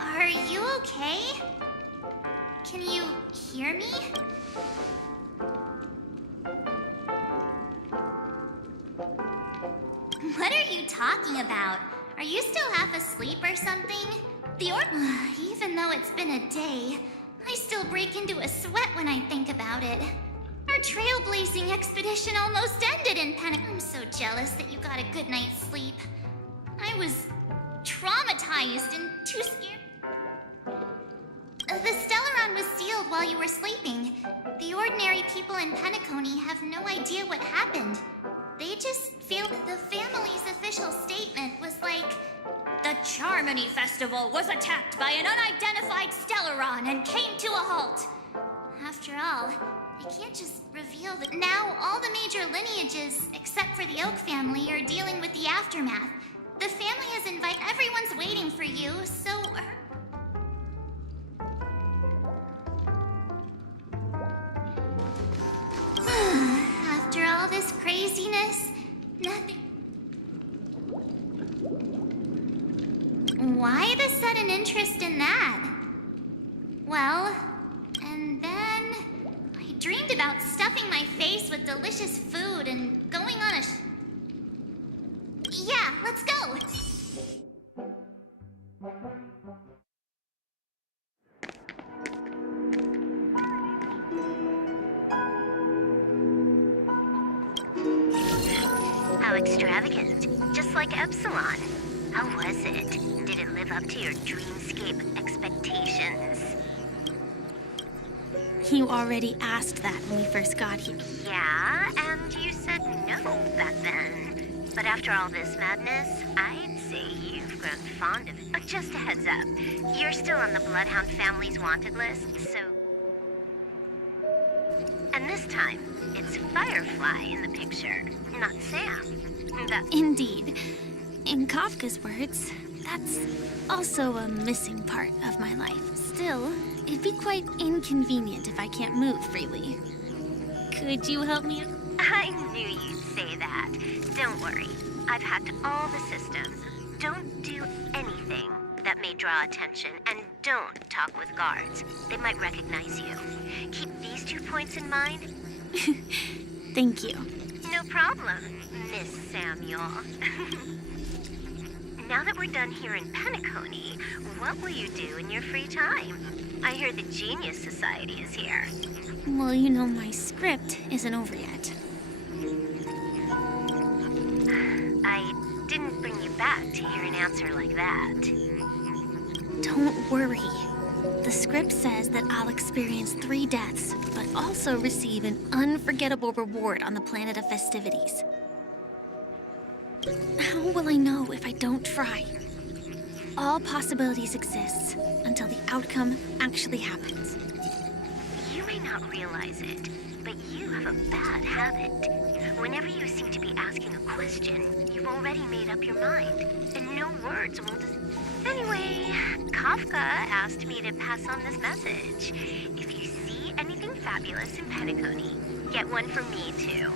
Are you okay? Can you hear me? What are you talking about? Are you still half asleep or something? Even though it's been a day, I still break into a sweat when I think about it. Our trailblazing expedition almost ended in Penacony. I'm so jealous that you got a good night's sleep. I was traumatized and too scared. The Stellaron was sealed while you were sleeping. The ordinary people in Penacony have no idea what happened. They just feel the family's official statement was like, the Charmony Festival was attacked by an unidentified Stellaron and came to a halt. After all, they can't just reveal that. Now all the major lineages, except for the Oak family, are dealing with the aftermath. The family has invited. Everyone's waiting for you, so. After all this craziness, nothing. Why the sudden interest in that? Well, and then I dreamed about stuffing my face with delicious food and going on a Yeah, let's go! How extravagant. Just like Epsilon. How was it? Did it live up to your dreamscape expectations? You already asked that when we first got here. Yeah, and you said no back then. But after all this madness, I'd say you've grown fond of it. But just a heads up, you're still on the Bloodhound family's wanted list, so... And this time, it's Firefly in the picture, not Sam. Indeed. In Kafka's words, that's also a missing part of my life. Still, it'd be quite inconvenient if I can't move freely. Could you help me? I knew you'd say that. Don't worry. I've hacked all the systems. Don't do anything that may draw attention, and don't talk with guards. They might recognize you. Keep these 2 points in mind. Thank you. No problem, Miss Samuel. Now that we're done here in Penacony, what will you do in your free time? I hear the Genius Society is here. Well, you know, my script isn't over yet. I didn't bring you back to hear an answer like that. Don't worry. The script says that I'll experience 3 deaths, but also receive an unforgettable reward on the planet of festivities. How will I know if I don't try? All possibilities exist until the outcome actually happens. You may not realize it, but you have a bad habit. Whenever you seem to be asking a question, you've already made up your mind, and no words will Anyway, Kafka asked me to pass on this message. If you see anything fabulous in Penacony, get one for me too.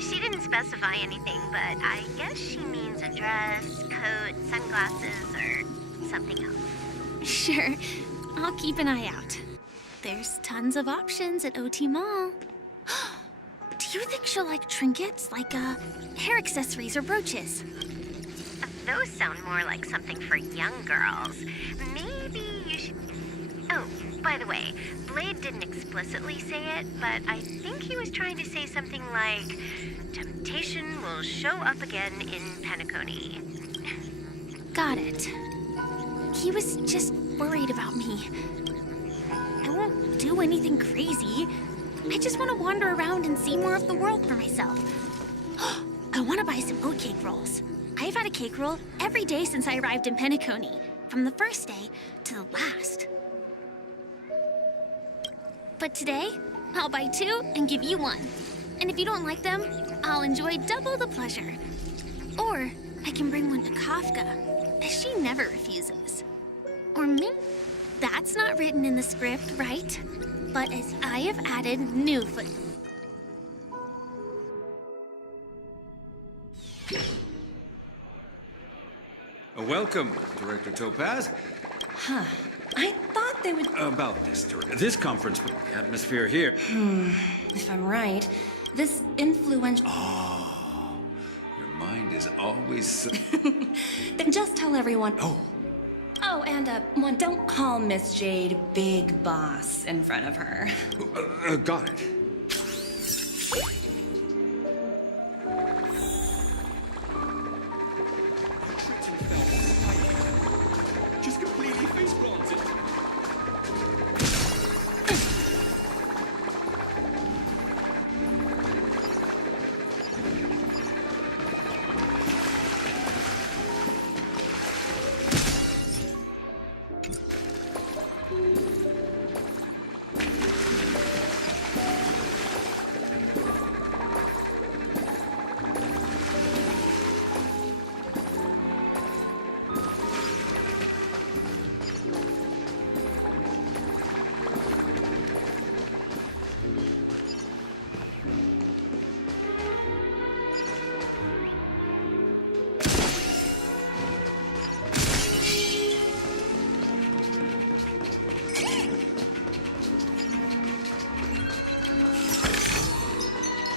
She didn't specify anything, but I guess she means a dress, coat, sunglasses, or something else. Sure, I'll keep an eye out. There's tons of options at OT Mall. Do you think she'll like trinkets, like hair accessories or brooches? Those sound more like something for young girls. Maybe you should... Oh, by the way, Blade didn't explicitly say it, but I think he was trying to say something like, temptation will show up again in Penacony. Got it. He was just worried about me. I won't do anything crazy. I just want to wander around and see more of the world for myself. I want to buy some oatcake rolls. I've had a cake roll every day since I arrived in Penacony, from the first day to the last. But today, I'll buy 2 and give you 1. And if you don't like them, I'll enjoy double the pleasure. Or I can bring one to Kafka, as she never refuses. Or maybe that's not written in the script, right? But as I have added new Welcome, Director Topaz. Huh. I thought they would... About this conference, atmosphere here. If I'm right, this influential... Oh, your mind is always so... Then just tell everyone... Oh, Oh, and, don't call Miss Jade Big Boss in front of her. got it. Just completely face planted.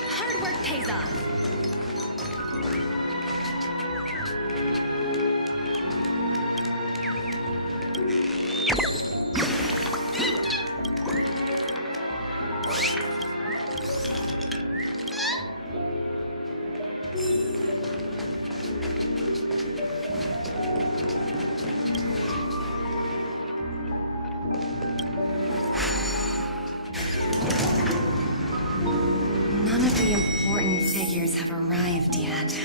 Hard work pays off. None of the important figures have arrived yet.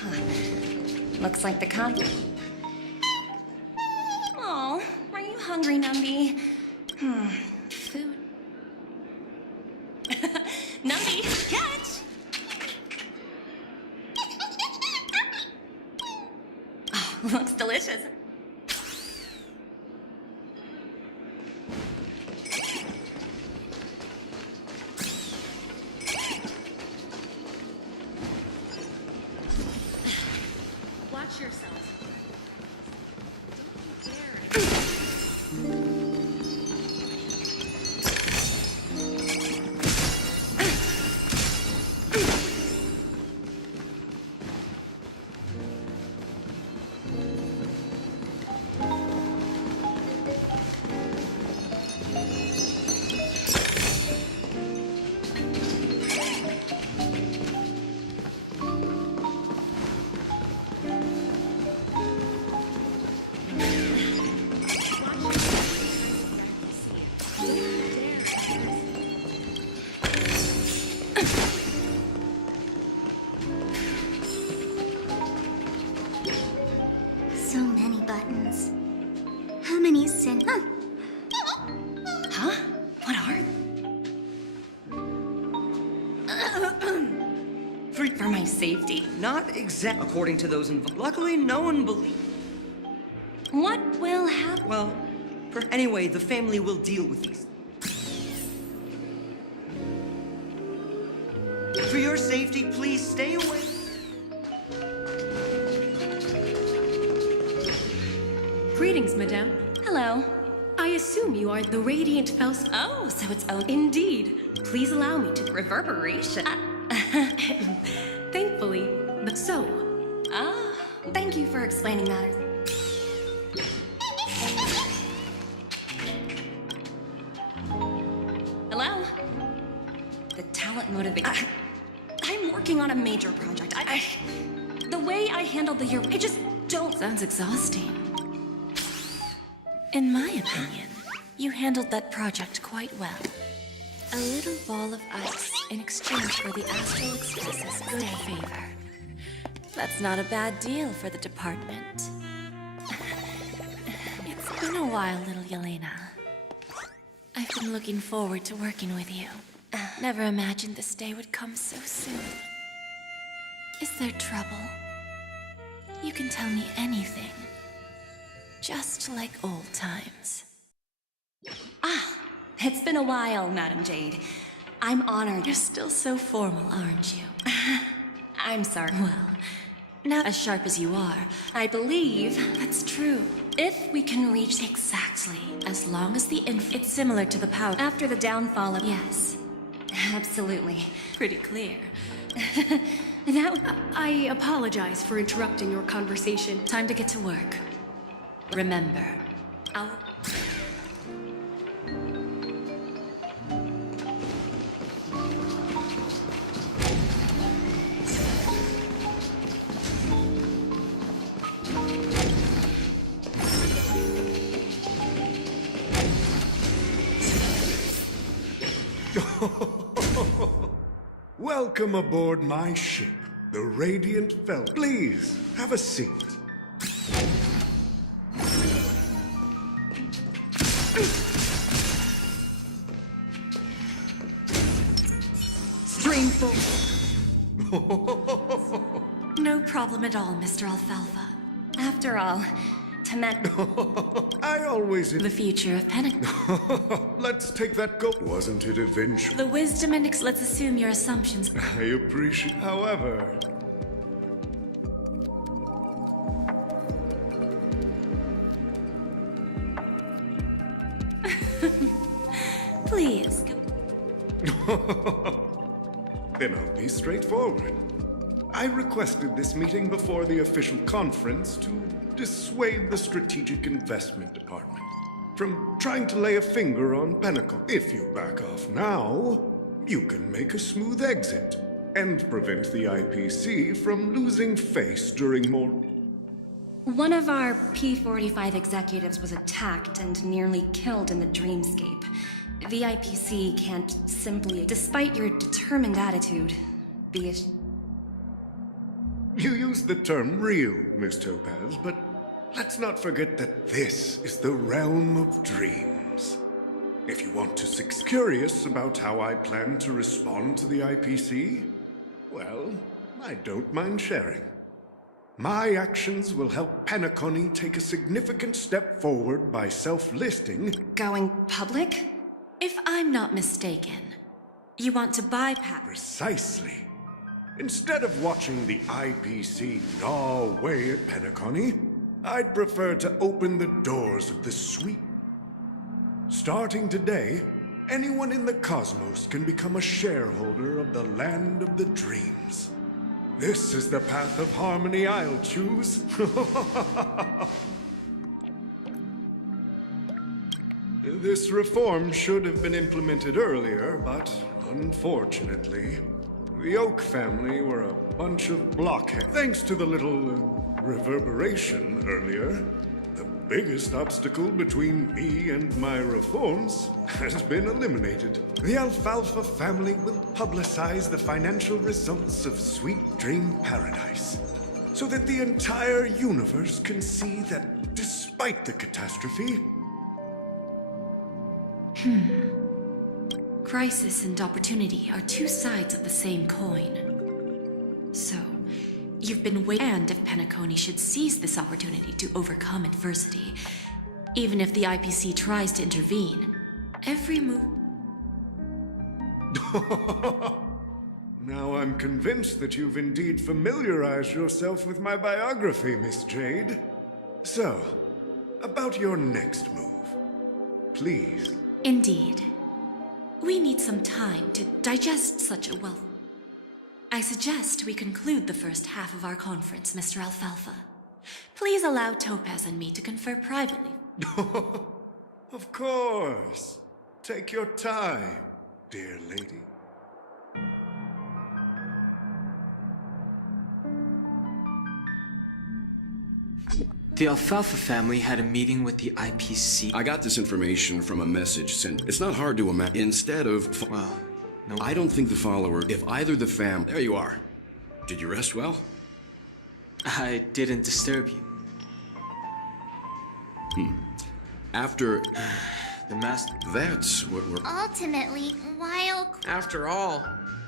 Huh. Looks like the Oh, are you hungry, Numby? Food. Numby, catch! Oh, looks delicious. Watch yourself. So many buttons. How many Huh? What are? For my safety. Not exact according to those involved. Luckily, no one believed. What will happen? Well, anyway, the family will deal with these. For your safety, please stay away. Greetings, madame. Hello. I assume you are the Radiant Faust. Oh, so it's own. Indeed. Please allow me to reverberation. Thankfully, but so. Thank you for explaining matters. Hello? The talent motivation. I'm working on a major project. The way I handled the year, I just don't. Sounds exhausting. In my opinion, you handled that project quite well. A little ball of ice in exchange for the Astral Express's good favor. That's not a bad deal for the department. It's been a while, little Yelena. I've been looking forward to working with you. Never imagined this day would come so soon. Is there trouble? You can tell me anything. Just like old times. It's been a while, Madam Jade. I'm honored. You're still so formal, aren't you? I'm sorry. Well, Not as sharp as you are. I believe that's true. If we can reach exactly, as long as the it's similar to the power after the downfall of yes, absolutely, pretty clear. That I apologize for interrupting your conversation. time to get to work. Remember, our Welcome aboard my ship, the Radiant Fel. Please, have a seat. Streamful. No problem at all, Mr. Alfalfa. After all, I always... the future of Penacony. Let's take that go. Wasn't it adventure? The wisdom and let's assume your assumptions. I appreciate... However... Please. Then I'll be straightforward. I requested this meeting before the official conference to dissuade the Strategic Investment Department from trying to lay a finger on Penacony. If you back off now, you can make a smooth exit and prevent the IPC from losing face during more... One of our P-45 executives was attacked and nearly killed in the dreamscape. The IPC can't simply, despite your determined attitude, be a... You used the term real, Miss Topaz, but let's not forget that this is the realm of dreams. If you want to get curious about how I plan to respond to the IPC, well, I don't mind sharing. My actions will help Penacony take a significant step forward by self-listing. Going public? If I'm not mistaken, you want to bypass... Precisely. Instead of watching the IPC gnaw away at Penacony, I'd prefer to open the doors of the suite. Starting today, anyone in the cosmos can become a shareholder of the land of the dreams. This is the path of harmony I'll choose. This reform should have been implemented earlier, but unfortunately, the Oak family were a bunch of blockheads. Thanks to the little reverberation earlier, the biggest obstacle between me and my reforms has been eliminated. The Alfalfa family will publicize the financial results of Sweet Dream Paradise, so that the entire universe can see that despite the catastrophe... Crisis and opportunity are two sides of the same coin. So, you've been waiting, and if Penacony should seize this opportunity to overcome adversity, even if the IPC tries to intervene, every move... Now I'm convinced that you've indeed familiarized yourself with my biography, Miss Jade. So, about your next move, please. Indeed. We need some time to digest such a wealth. I suggest we conclude the first half of our conference, Mr. Alfalfa. Please allow Topaz and me to confer privately. Of course. Take your time, dear lady. The Alfalfa family had a meeting with the IPC. I got this information from a message sent. It's not hard to imagine. Instead of... Well, no. I don't think the follower, if either the fam... There you are. Did you rest well? I didn't disturb you. After... The master... That's what we're... Ultimately, while... After all,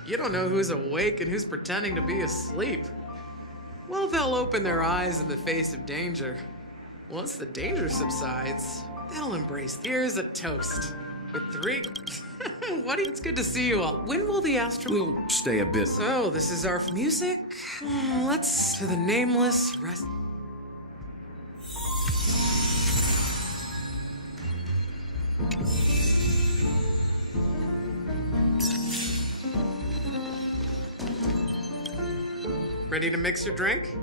you don't know who's awake and who's pretending to be asleep. Well, they'll open their eyes in the face of danger. Once the danger subsides, they'll embrace. Here's a toast. With 3... What? It's good to see you all. When will the Astro... We'll stay a bit. So, this is our music. Let's to the nameless rest. Ready to mix your drink?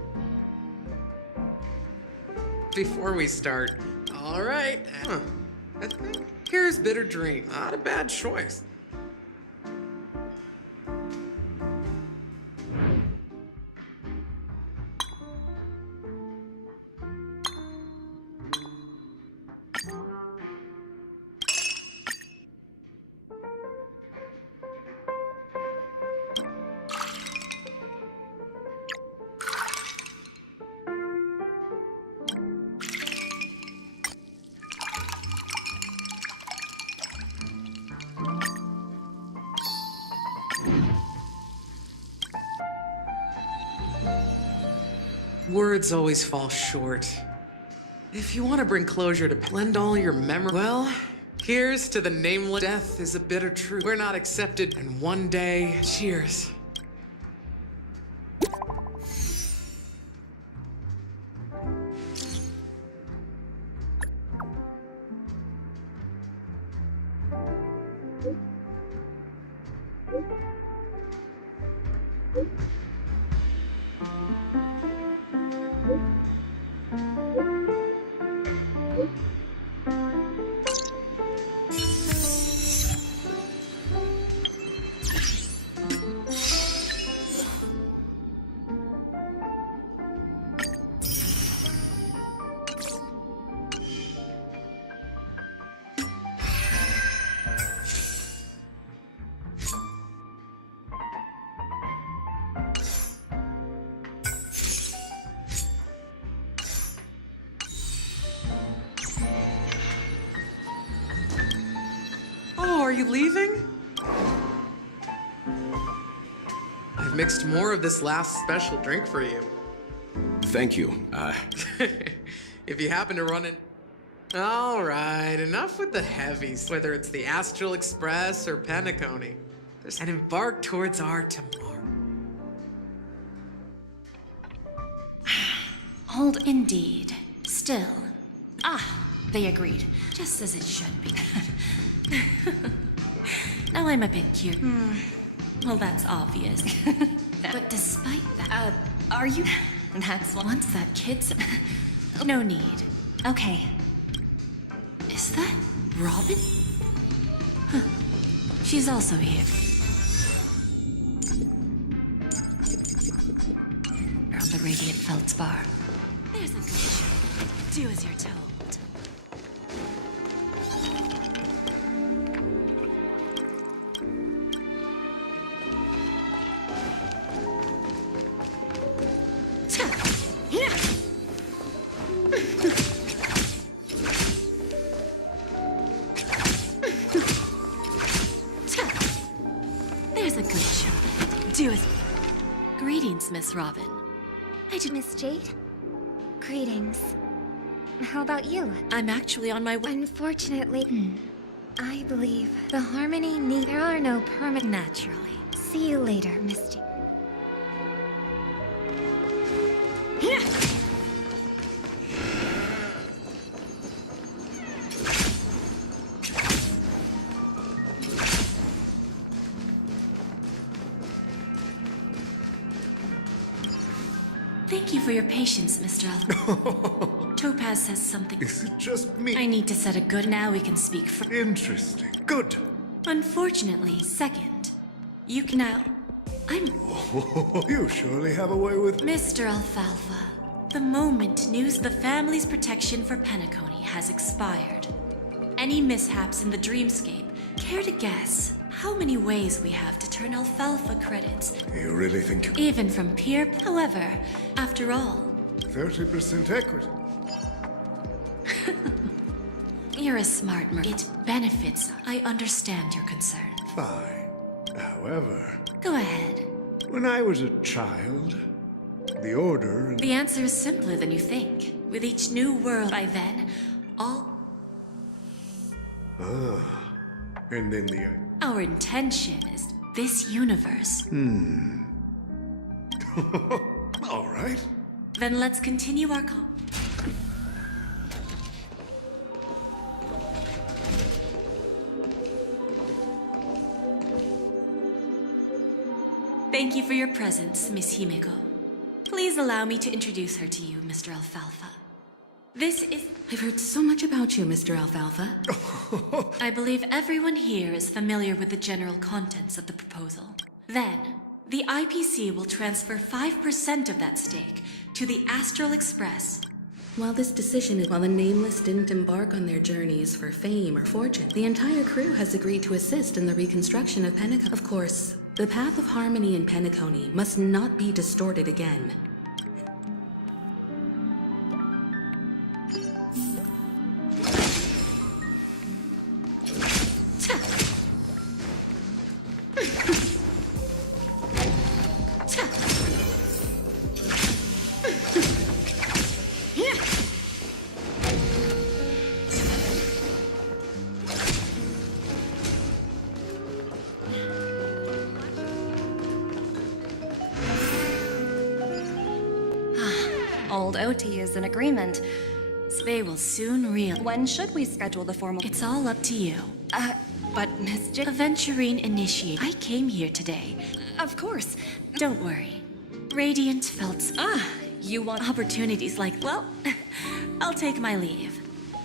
Before we start. All right. Here's bitter drink. Not a bad choice. Words always fall short. If you want to bring closure to blend all your memory, well, here's to the nameless. Death is a bitter truth. We're not accepted, and one day, cheers. Are you leaving? I've mixed more of this last special drink for you. Thank you. If you happen to run it... All right, enough with the heavies. Whether it's the Astral Express or Penacony. And embark towards our tomorrow. Hold indeed. Still. They agreed. Just as it should be. Now I'm a bit cute. Well, that's obvious. But despite that... Are you? That's one. Once that kid's... No need. Okay. Is that Robin? Huh. She's also here. On the Radiant Feldspar. There's a good shot. Do as you're told. There's a good shot. Do as... Greetings, Miss Robin. Miss Jade? Greetings. How about you? I'm actually on my way. Unfortunately, I believe the harmony need... There are no permanent... Naturally. See you later, Miss Jade. Thank you for your patience, Mr. Alpha. Topaz says something. Is it just me? I need to set a good... Now we can speak for... Interesting. Good. Unfortunately, second. You can now... You surely have a way with... Mr. Alfalfa, the moment news the family's protection for Penacony has expired. Any mishaps in the dreamscape, care to guess how many ways we have to turn Alfalfa credits? You really think you... Even from peer... However, after all... 30% equity. You're a smart It benefits. I understand your concern. Fine. However... Go ahead. When I was a child, the Order... The answer is simpler than you think. With each new world by then, all... And then the... Our intention is this universe. All right. Then let's continue our Thank you for your presence, Miss Himeko. Please allow me to introduce her to you, Mr. Alfalfa. This is... I've heard so much about you, Mr. Alfalfa. I believe everyone here is familiar with the general contents of the proposal. Then, the IPC will transfer 5% of that stake to the Astral Express. While this decision is while the Nameless didn't embark on their journeys for fame or fortune, the entire crew has agreed to assist in the reconstruction of Penacony. Of course, the path of harmony in Penacony must not be distorted again. Old OT is in agreement. They will soon realize. When should we schedule the formal? It's all up to you. But Miss J. Aventurine initiate. I came here today. Of course. Don't worry. Radiant felt. You want Opportunities like, well, I'll take my leave.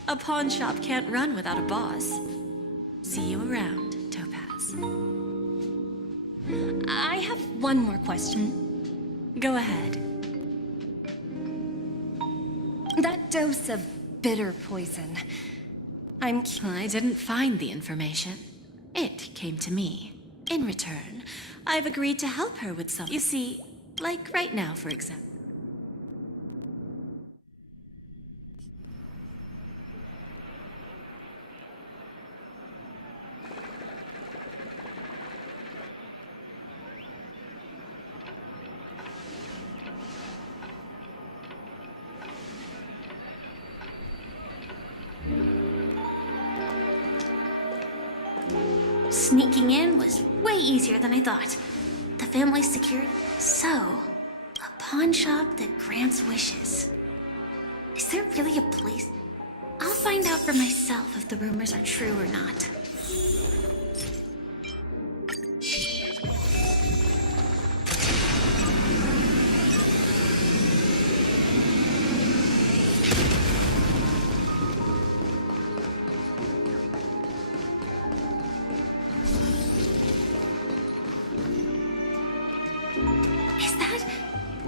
A pawn shop can't run without a boss. See you around, Topaz. I have one more question. Go ahead. That dose of bitter poison. I didn't find the information. It came to me. In return, I've agreed to help her with some. You see, like right now, for example. Sneaking in was way easier than I thought. The family's secured. So, a pawn shop that grants wishes. Is there really a place? I'll find out for myself if the rumors are true or not.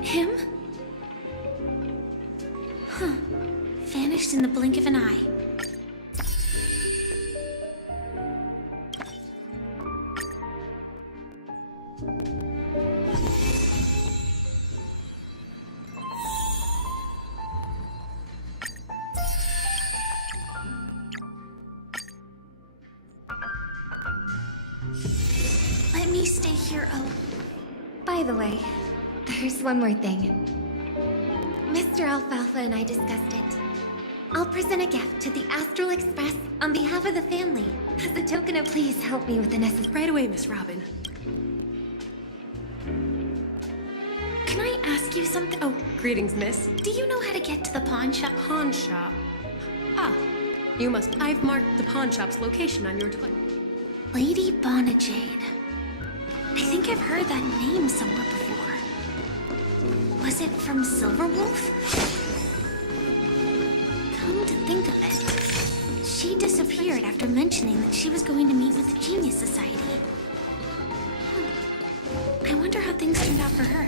Him? Huh. Vanished in the blink of an eye. Let me stay here. Oh. By the way, there's one more thing. Mr. Alfalfa and I discussed it. I'll present a gift to the Astral Express on behalf of the family. As a token of please help me with the necessary... Right away, Miss Robin. Can I ask you something? Oh, greetings, miss. Do you know how to get to the pawn shop? Pawn shop. Ah, you must... I've marked the pawn shop's location on your device. Lady Bonajade. I think I've heard that name somewhere before. Was it from Silverwolf? Come to think of it, she disappeared after mentioning that she was going to meet with the Genius Society. I wonder how things turned out for her.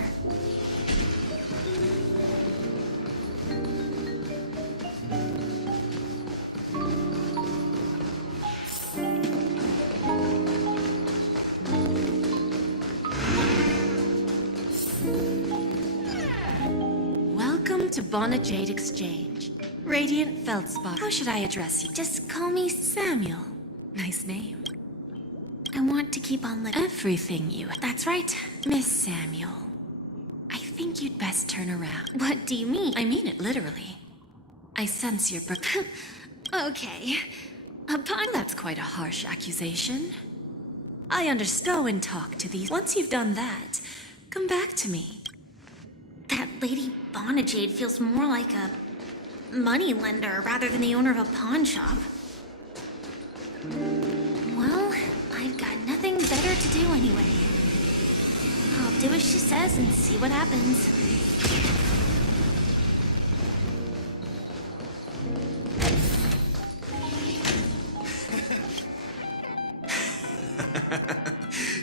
To Bonajade Exchange. Radiant Feldspar. How should I address you? Just call me Samuel. Nice name. I want to keep on living. Everything you... That's right. Miss Samuel. I think you'd best turn around. What do you mean? I mean it literally. I sense your... Okay. Upon... That's quite a harsh accusation. I understand. Go and talk to these. Once you've done that, come back to me. That Lady Bonajade feels more like a money lender rather than the owner of a pawn shop. Well, I've got nothing better to do anyway. I'll do as she says and see what happens.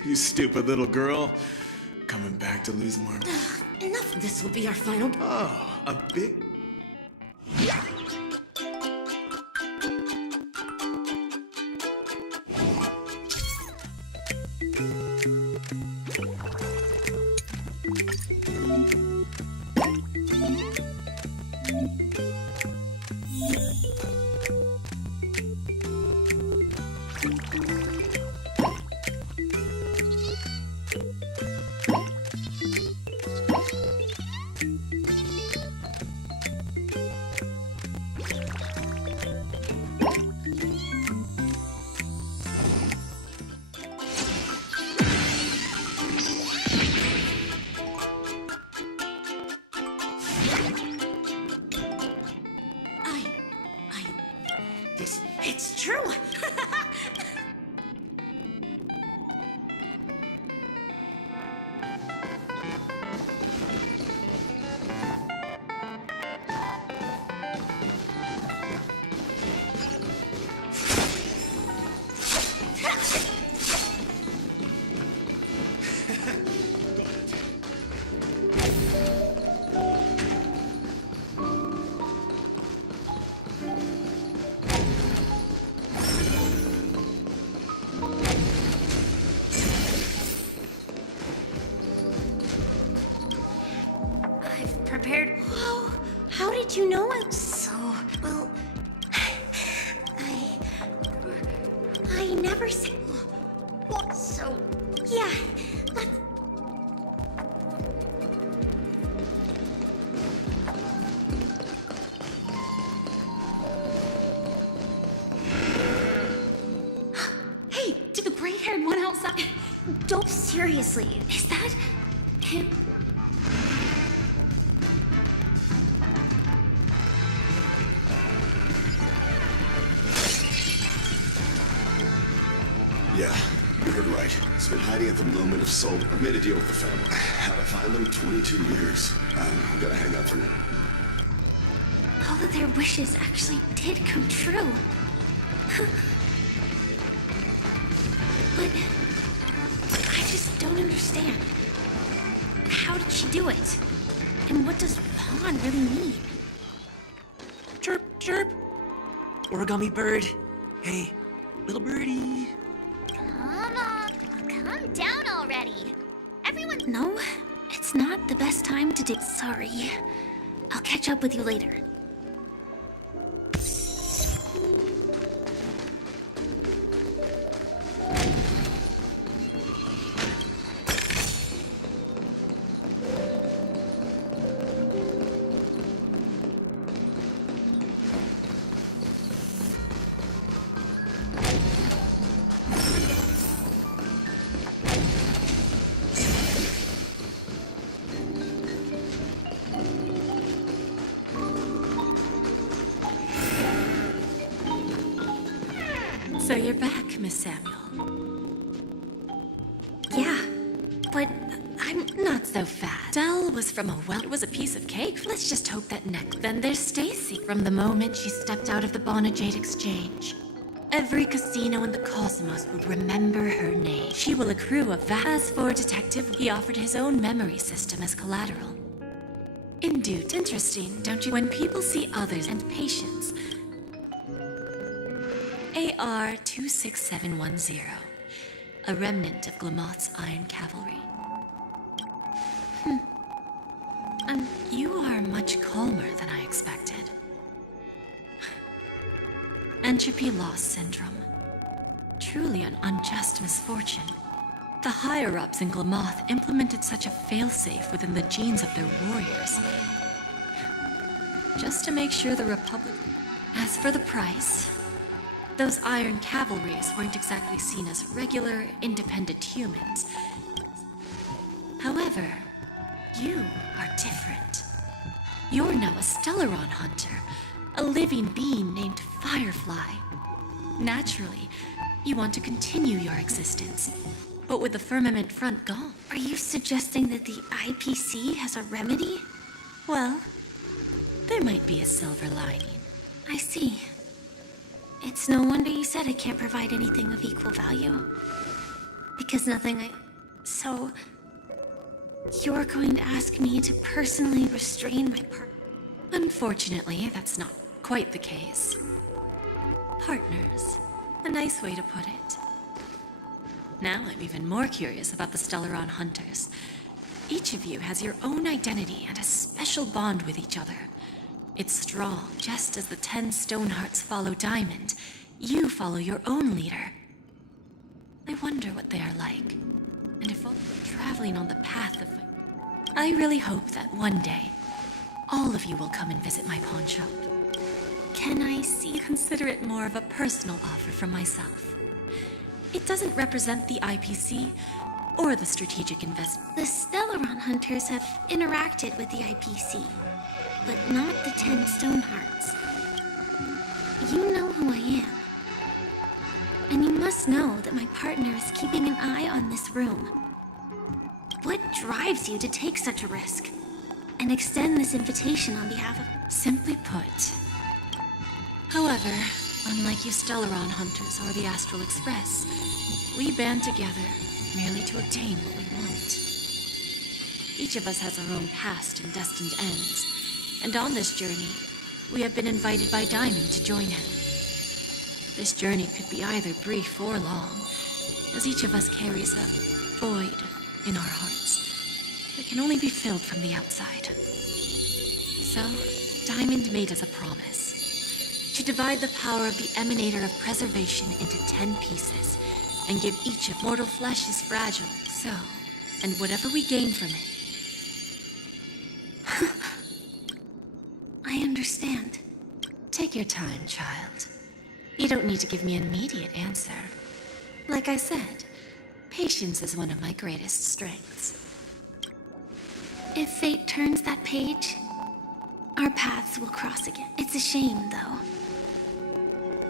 You stupid little girl. Coming back to lose more. Enough. This will be our final. Oh, a big. It's true! Prepared. Whoa, how did you know I was so well? I never said. So yeah, let's. Hey, to the braid-haired one outside. Don't seriously. Is that him? Yeah, you heard right. He's been hiding at the moment of soul. I made a deal with the family. How to find them? 22 years. I'm gonna hang out for now. All of their wishes actually did come true. But I just don't understand. How did she do it? And what does pawn really mean? Chirp, chirp. Origami bird. Hey, little birdie. Calm down already. Everyone. No, it's not the best time to do. Sorry. I'll catch up with you later. So you're back, Miss Samuel. Yeah, but I'm Not so fast. Dell was from a well. It was a piece of cake. Let's just hope that next. Then there's Stacy. From the moment she stepped out of the Bonajade Exchange, every casino in the cosmos would remember her name. She will accrue a vast. As for Detective, he offered his own memory system as collateral. Indeed, interesting, don't you? When people see others and patience. AR 26710, a remnant of Glamoth's Iron Cavalry. You are much calmer than I expected. Entropy loss syndrome. Truly an unjust misfortune. The higher-ups in Glamoth implemented such a failsafe within the genes of their warriors. Just to make sure the Republic... As for the price, Those Iron Cavalries weren't exactly seen as regular, independent humans. However, you are different. You're now a Stellaron hunter, a living being named Firefly. Naturally, you want to continue your existence, but with the firmament front gone. Are you suggesting that the IPC has a remedy? Well, there might be a silver lining. I see. It's no wonder you said I can't provide anything of equal value. Because So... You're going to ask me to personally restrain my partner? Unfortunately, that's not quite the case. Partners. A nice way to put it. Now I'm even more curious about the Stellaron Hunters. Each of you has your own identity and a special bond with each other. It's strong, just as the 10 Stonehearts follow Diamond. You follow your own leader. I wonder what they are like, and if traveling on the path of... I really hope that one day, all of you will come and visit my pawn shop. Can I see? Consider it more of a personal offer from myself. It doesn't represent the IPC or the strategic investment. The Stellaron Hunters have interacted with the IPC, but not the 10 Stonehearts. You know who I am. And you must know that my partner is keeping an eye on this room. What drives you to take such a risk and extend this invitation on behalf of... Simply put. However, unlike you Stellaron Hunters or the Astral Express, we band together merely to obtain what we want. Each of us has our own past and destined ends, and on this journey, we have been invited by Diamond to join him. This journey could be either brief or long, as each of us carries a void in our hearts that can only be filled from the outside. So, Diamond made us a promise to divide the power of the Emanator of Preservation into 10 pieces and give each of mortal flesh is fragile, so, and whatever we gain from it. I understand. Take your time, child. You don't need to give me an immediate answer. Like I said, patience is one of my greatest strengths. If fate turns that page, our paths will cross again. It's a shame, though,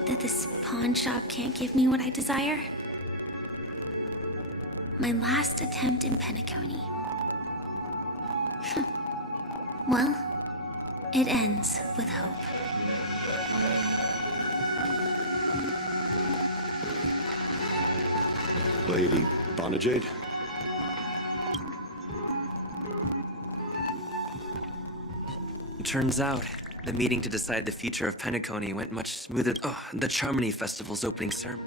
that this pawn shop can't give me what I desire. My last attempt in Penacony. Well, it ends with hope. Lady Bonajade? It turns out, the meeting to decide the future of Penacony went much smoother. Oh, the Charmony Festival's opening ceremony.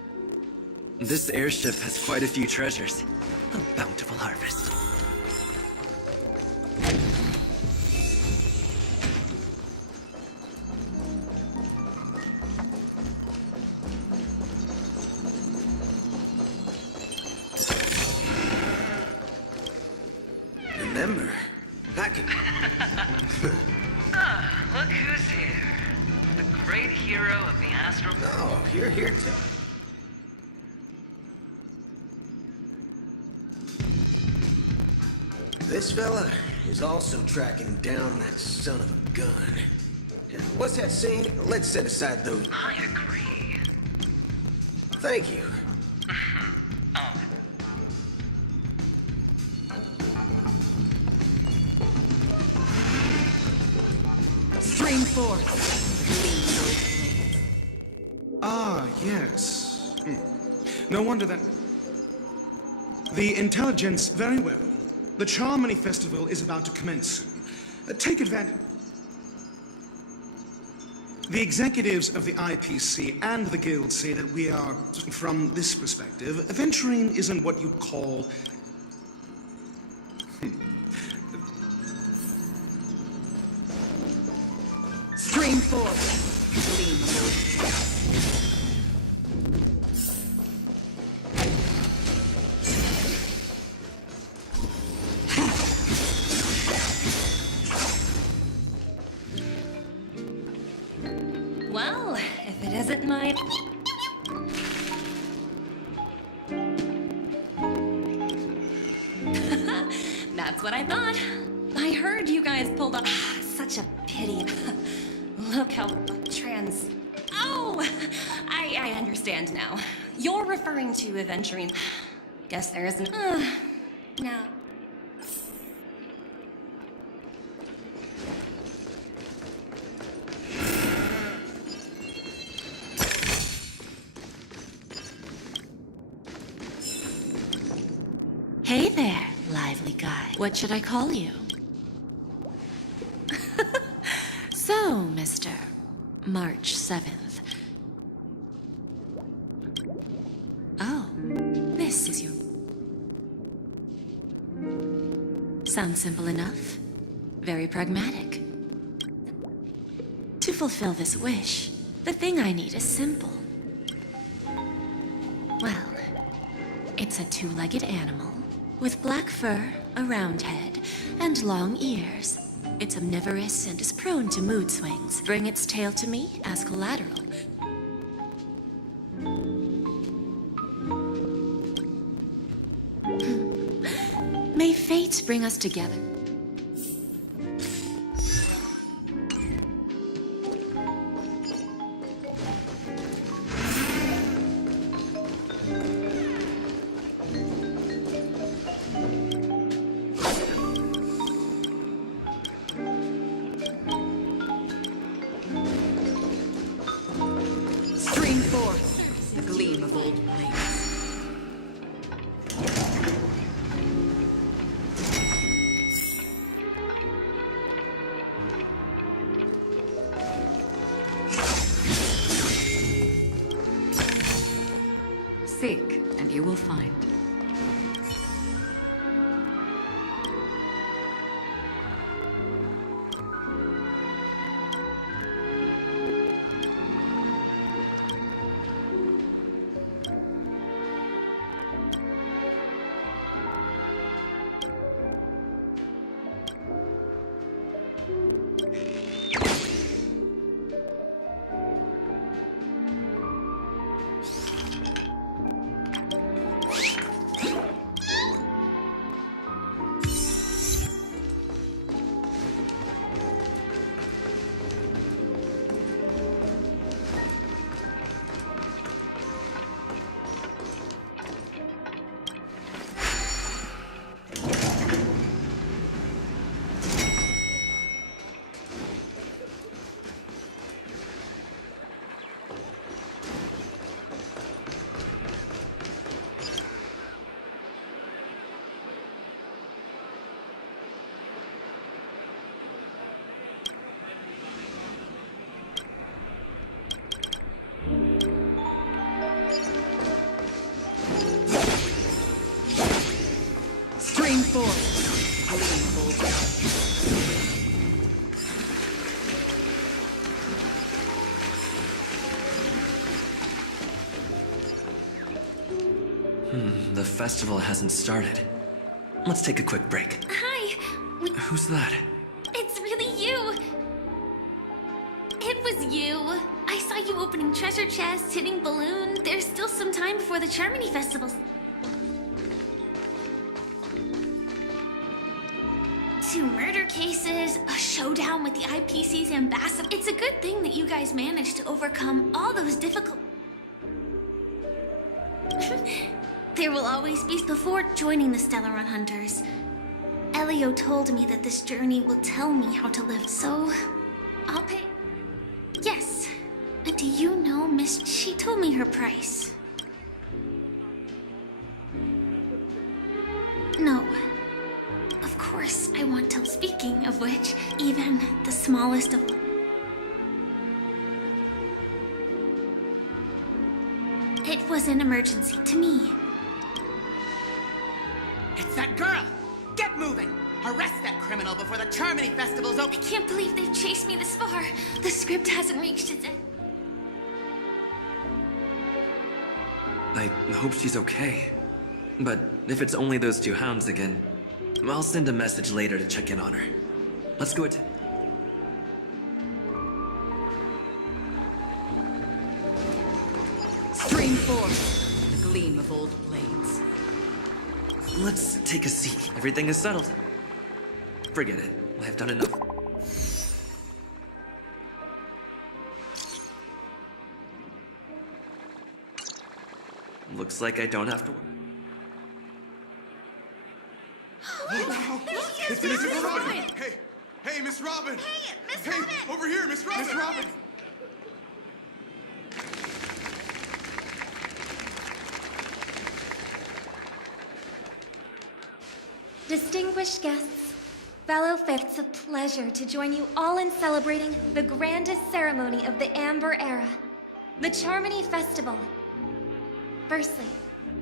This airship has quite a few treasures. A bountiful harvest. Remember, back in... Look who's here. The great hero of the Astral... Oh, you're here too. This fella is also tracking down that son of a gun. What's that saying? Let's set aside those... I agree. Thank you. Stream forth. Ah, yes. No wonder that... The intelligence, very well. The Charmony Festival is about to commence soon. Take advantage... The executives of the IPC and the Guild say that we are, from this perspective, venturing isn't what you'd call... Stream forth. Well, if it isn't my... That's what I thought. I heard you guys pulled off. Such a pity. Look how trans. Oh! I understand now. You're referring to Aventurine. Guess there isn't. No. Hey there, lively guy. What should I call you? So, Mr. March 7th. Oh, this is your... Sounds simple enough. Very pragmatic. To fulfill this wish, the thing I need is simple. Well, it's a two-legged animal with black fur, a round head, and long ears. It's omnivorous and is prone to mood swings. Bring its tail to me as collateral. May fate bring us together. Stream forth the gleam of old blades. Seek, and you will find. Stream forth, gleam The festival hasn't started. Let's take a quick break. Hi. Who's that? It's really you. It was you. I saw you opening treasure chests, hitting balloons. There's still some time before the Charmony festivals. 2 murder cases, a showdown with the IPC's ambassador. It's a good thing that you guys managed to overcome all those difficult... There will always be... Before joining the Stellaron Hunters, Elio told me that this journey will tell me how to live, so... I'll pay... Yes. Do you know, Miss... She told me her price. No. Of course, I want to... Speaking of which, even the smallest of... It was an emergency to me. It's that girl! Get moving! Arrest that criminal before the Charmony Festival's open! I can't believe they've chased me this far. The script hasn't reached its end. I hope she's okay. But if it's only those 2 hounds again, I'll send a message later to check in on her. Let's go attend. Stream forth the gleam of old blades. Let's take a seat. Everything is settled. Forget it. I've done enough. Looks like I don't have to worry. It's Miss Robin! Hey, Miss Robin! Hey, Miss Robin! Over here, Miss Robin! Miss Robin! Distinguished guests, fellow fifths, it's a pleasure to join you all in celebrating the grandest ceremony of the Amber Era, the Charmony Festival. Firstly,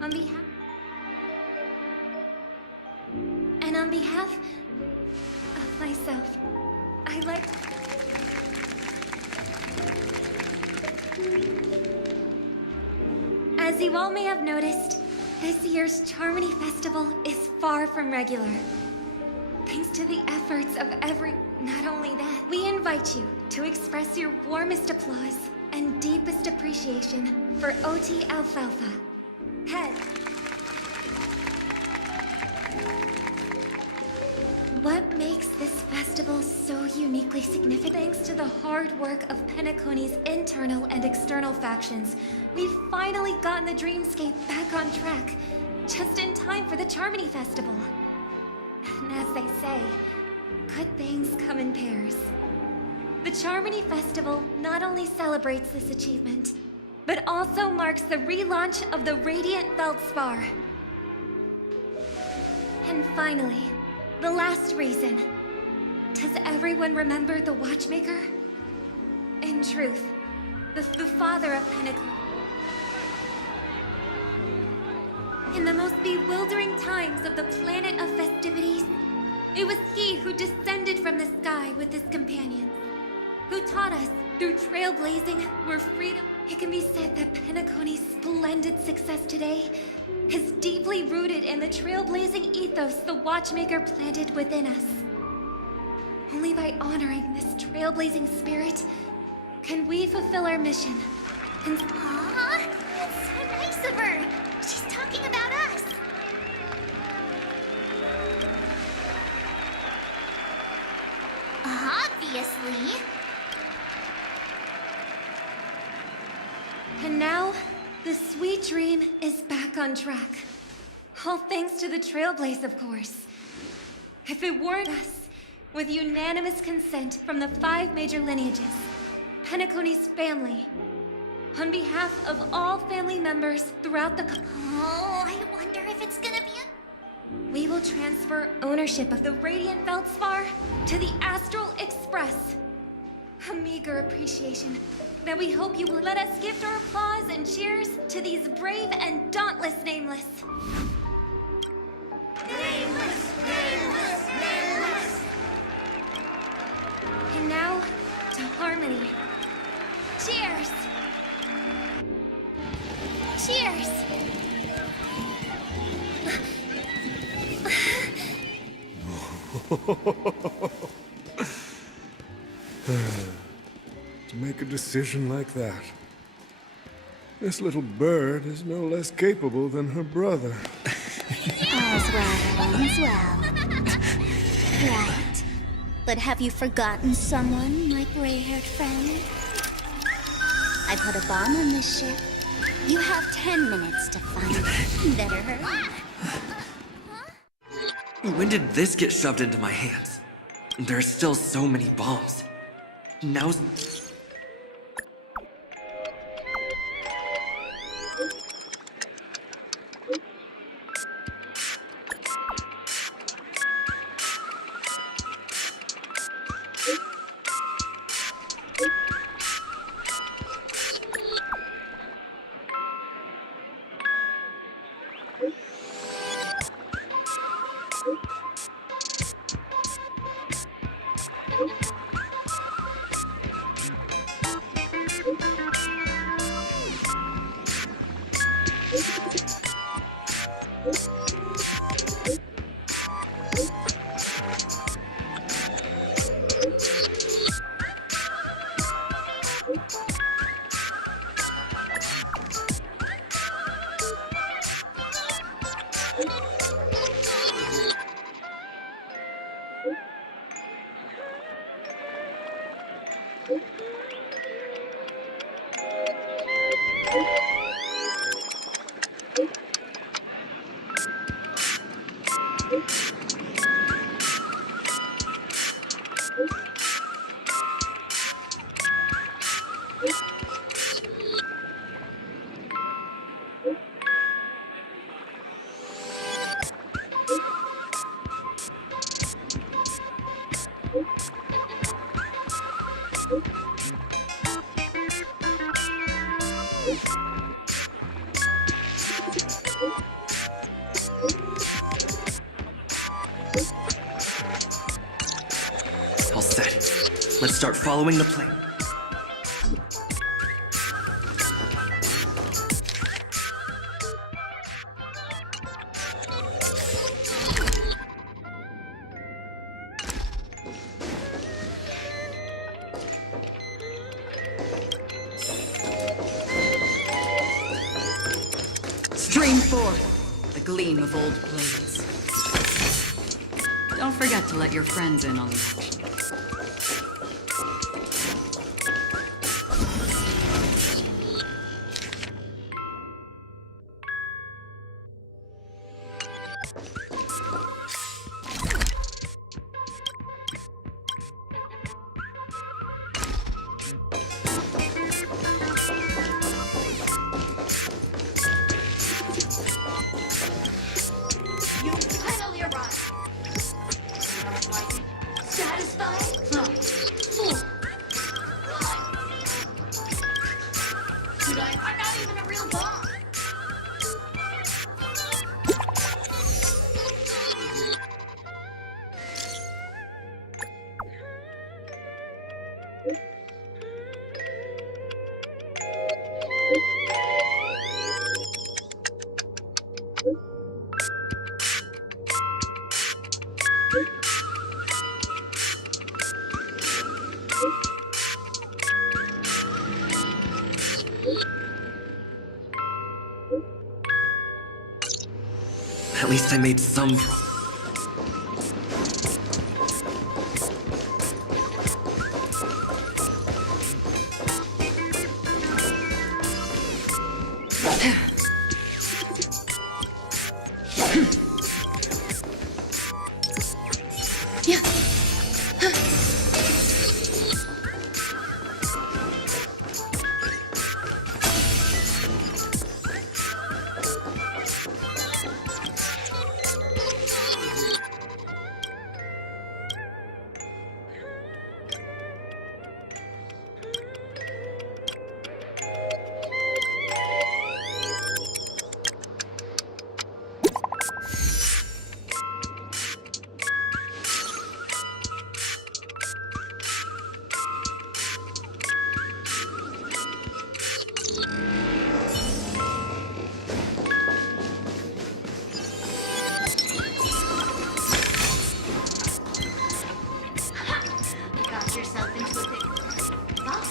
on behalf of myself, I'd like As you all may have noticed, this year's Charmony Festival is far from regular. Thanks to the efforts of not only that, we invite you to express your warmest applause and deepest appreciation for OT Alfalfa, head. What makes this festival so uniquely significant? Thanks to the hard work of Penacony's internal and external factions, we've finally gotten the dreamscape back on track, just in time for the Charmony Festival. And as they say, good things come in pairs. The Charmony Festival not only celebrates this achievement, but also marks the relaunch of the Radiant Feldspar. And finally, the last reason. Does everyone remember the Watchmaker? In truth, the father of Penacony. In the most bewildering times of the planet of festivities, it was he who descended from the sky with his companions, who taught us through trailblazing where freedom. It can be said that Penacony's splendid success today is deeply rooted in the trailblazing ethos the Watchmaker planted within us. Only by honoring this trailblazing spirit can we fulfill our mission. And Aww, that's so nice of her. She's talking about us. Obviously. And now, the sweet dream is back on track. All thanks to the Trailblaze, of course. If it weren't us, with unanimous consent from the 5 major lineages, Penacony's family, on behalf of all family members throughout the Oh, I wonder if it's gonna be we will transfer ownership of the Radiant Feldspar to the Astral Express. A meager appreciation that we hope you will let us gift our applause and cheers to these brave and dauntless Nameless. Nameless! Nameless! Nameless! And now, to Harmony. Cheers! Cheers! To make a decision like that. This little bird is no less capable than her brother. All's well, all's well. Right. But have you forgotten someone, my gray-haired friend? I put a bomb on this ship. You have 10 minutes to find it. Better hurry. When did this get shoved into my hands? There are still so many bombs. Now's... All set. Let's start following the plane. Stream forth the gleam of old blades. Don't forget to let your friends in on the action. You finally arrived. Satisfied? Fool. Why? I'm not even a real bomb. At least I made some progress. Got yourself into a big bomb.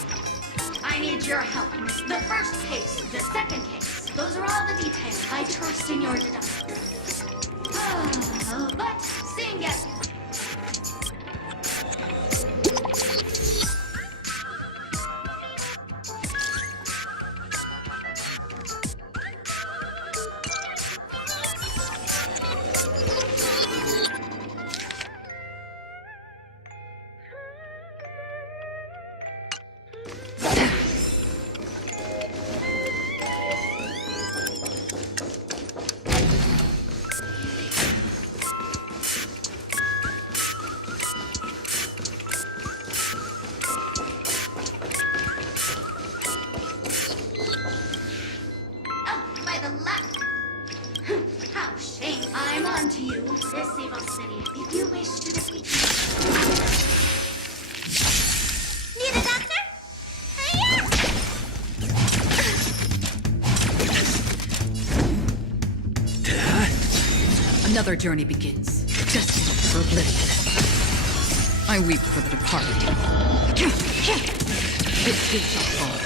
I need your help, miss. The first case, the second case. Those are all the details. I trust in your deduction. But seeing as how shame I'm on to you, this evil city. If you wish to defeat me. Need a doctor? Another journey begins. Destined for oblivion. I weep for the departed. This too shall fall.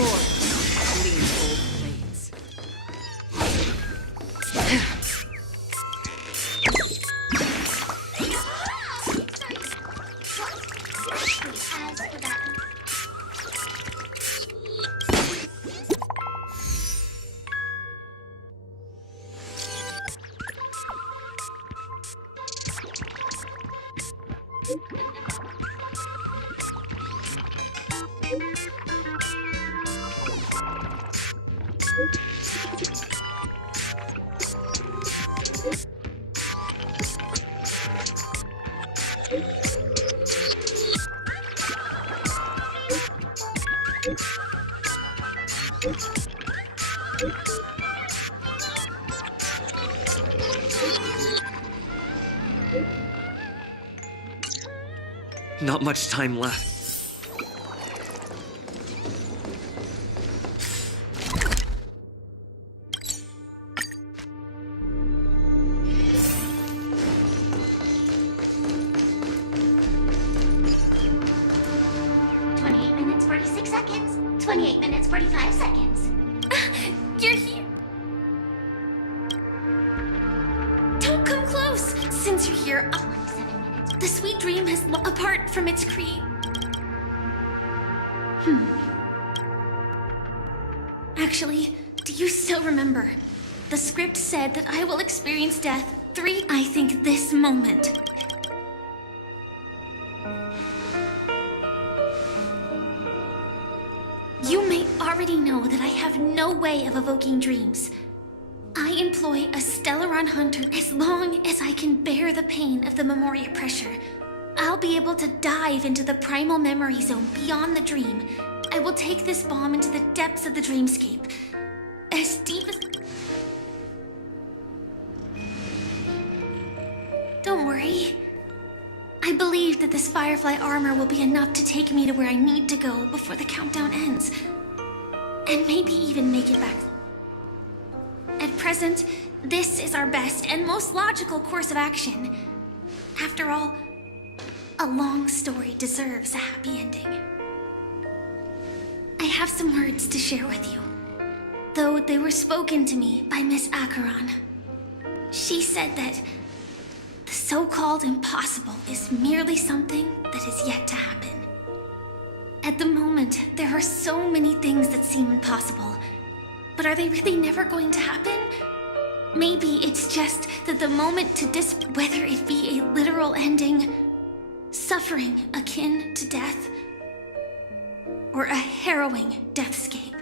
Forge, clean old blades. Not much time left. Minutes, 46 seconds. 28 minutes, 45 seconds. You're here. Don't come close. Since you're here, the sweet dream has apart from its create. Actually, do you still remember? The script said that I will experience death I think this moment. You may already know that I have no way of evoking dreams. I employ a Stellaron Hunter as long as I can bear the pain of the Memoria pressure. I'll be able to dive into the primal memory zone beyond the dream. I will take this bomb into the depths of the dreamscape. As deep as... Don't worry. I believe that this Firefly armor will be enough to take me to where I need to go before the countdown ends. And maybe even make it back. At present, this is our best and most logical course of action. After all, a long story deserves a happy ending. I have some words to share with you, though they were spoken to me by Miss Acheron. She said that the so-called impossible is merely something that is yet to happen. At the moment, there are so many things that seem impossible, but are they really never going to happen? Maybe it's just that the moment to whether it be a literal ending, suffering akin to death, or a harrowing deathscape.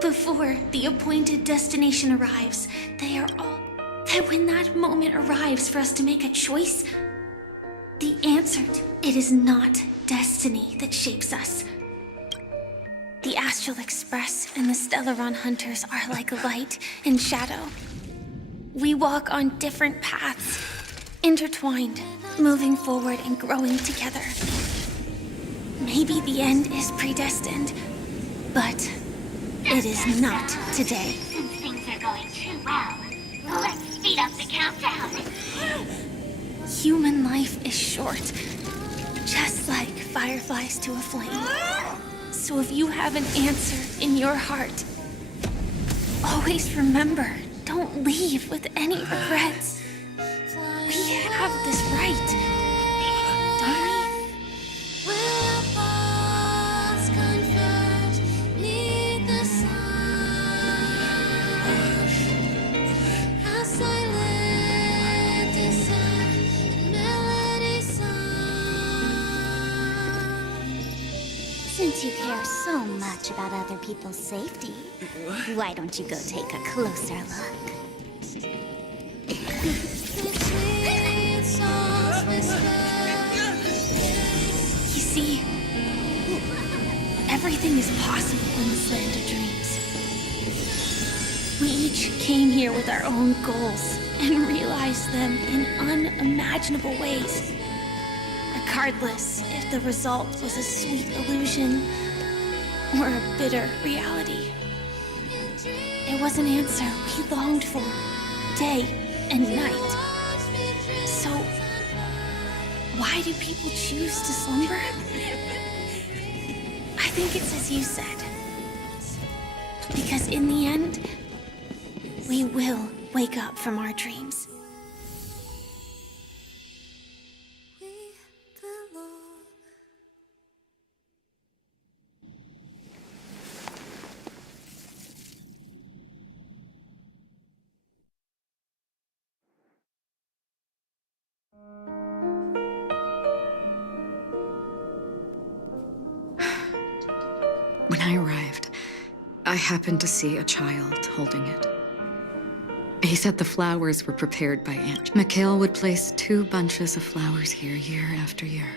Before the appointed destination arrives, they are all... That when that moment arrives for us to make a choice, the answer to it is not destiny that shapes us. The Astral Express and the Stellaron Hunters are like light and shadow. We walk on different paths, intertwined, moving forward and growing together. Maybe the end is predestined, but it is not today. Since things are going too well, let's speed up the countdown. Human life is short, just like fireflies to a flame. So if you have an answer in your heart, always remember, don't leave with any regrets. We have this right, don't we? Since you care so much about other people's safety, why don't you go take a closer look? You see, everything is possible in this land of dreams. We each came here with our own goals and realized them in unimaginable ways. Regardless if the result was a sweet illusion or a bitter reality. It was an answer we longed for, day and night. So, why do people choose to slumber? I think it's as you said. in the end, we will wake up from our dreams. When I arrived, I happened to see a child holding it. He said the flowers were prepared by Aunt. Mikhail would place 2 bunches of flowers here year after year.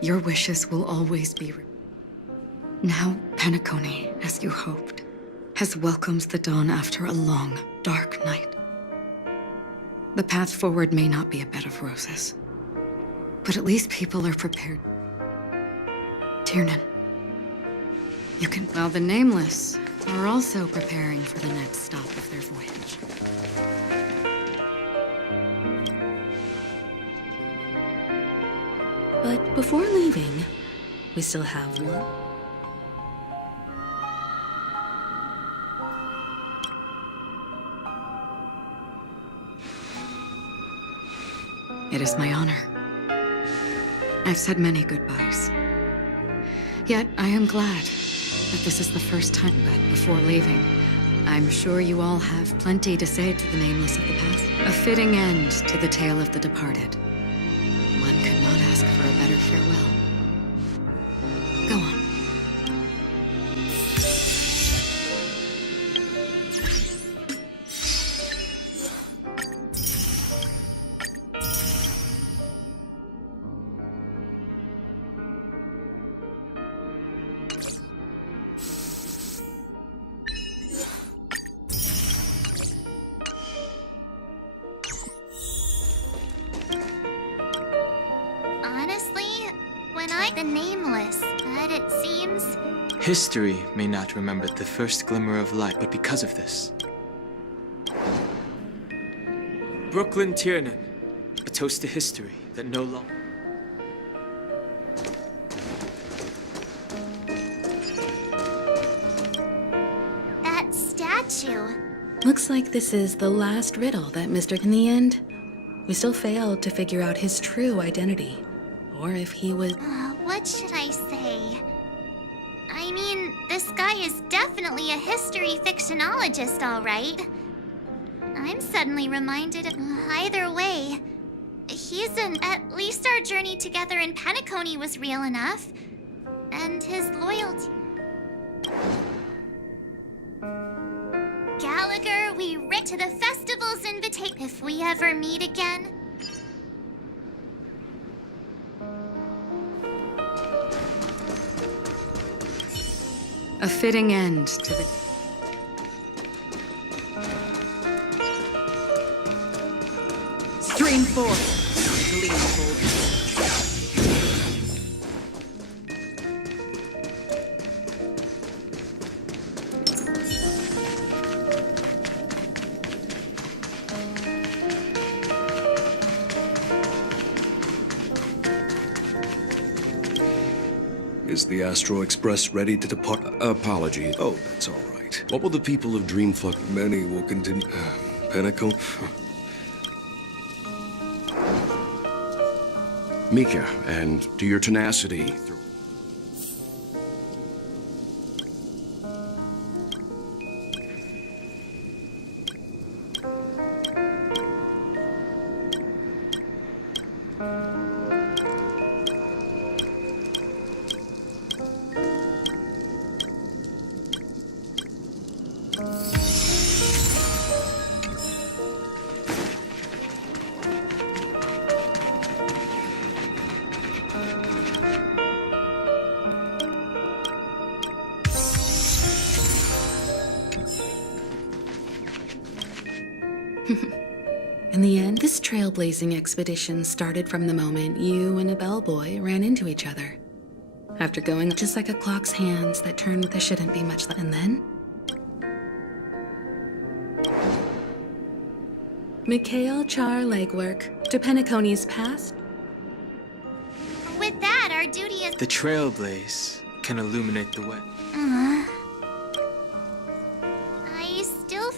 Your wishes will always be... Now, Penacony, as you hoped, has welcomed the dawn after a long, dark night. The path forward may not be a bed of roses, but at least people are prepared. Tiernan, you can... Well, the Nameless are also preparing for the next stop of their voyage. But before leaving, we still have one. It is my honor. I've said many goodbyes. Yet I am glad that this is the first time. But before leaving, I'm sure you all have plenty to say to the Nameless of the past. A fitting end to the tale of the departed. One could not ask for a better farewell. Go on. The Nameless, but it seems... History may not remember the first glimmer of light, but because of this. Brooklyn Tiernan, a toast to history that no longer... That statue. Looks like this is the last riddle that Mr. In the end, we still failed to figure out his true identity. Or if he was... What should I say? I mean, this guy is definitely a history fictionologist, all right. I'm suddenly reminded of... Either way, at least our journey together in Penacony was real enough. And his loyalty... Gallagher, we writ to the festival's invitation if we ever meet again. A fitting end to the... Stream forth, gleam soldier. Is the Astro Express ready to depart? Apologies. Oh, that's all right. What will the people of Dreamfuck... Many will continue... Penacony... Mika, and to your tenacity... In the end, this trailblazing expedition started from the moment you and a bellboy ran into each other. After going just like a clock's hands that turned, there shouldn't be much left. And then? Mikhail Char legwork to Penacony's past. With that, our duty is... The trailblaze can illuminate the way.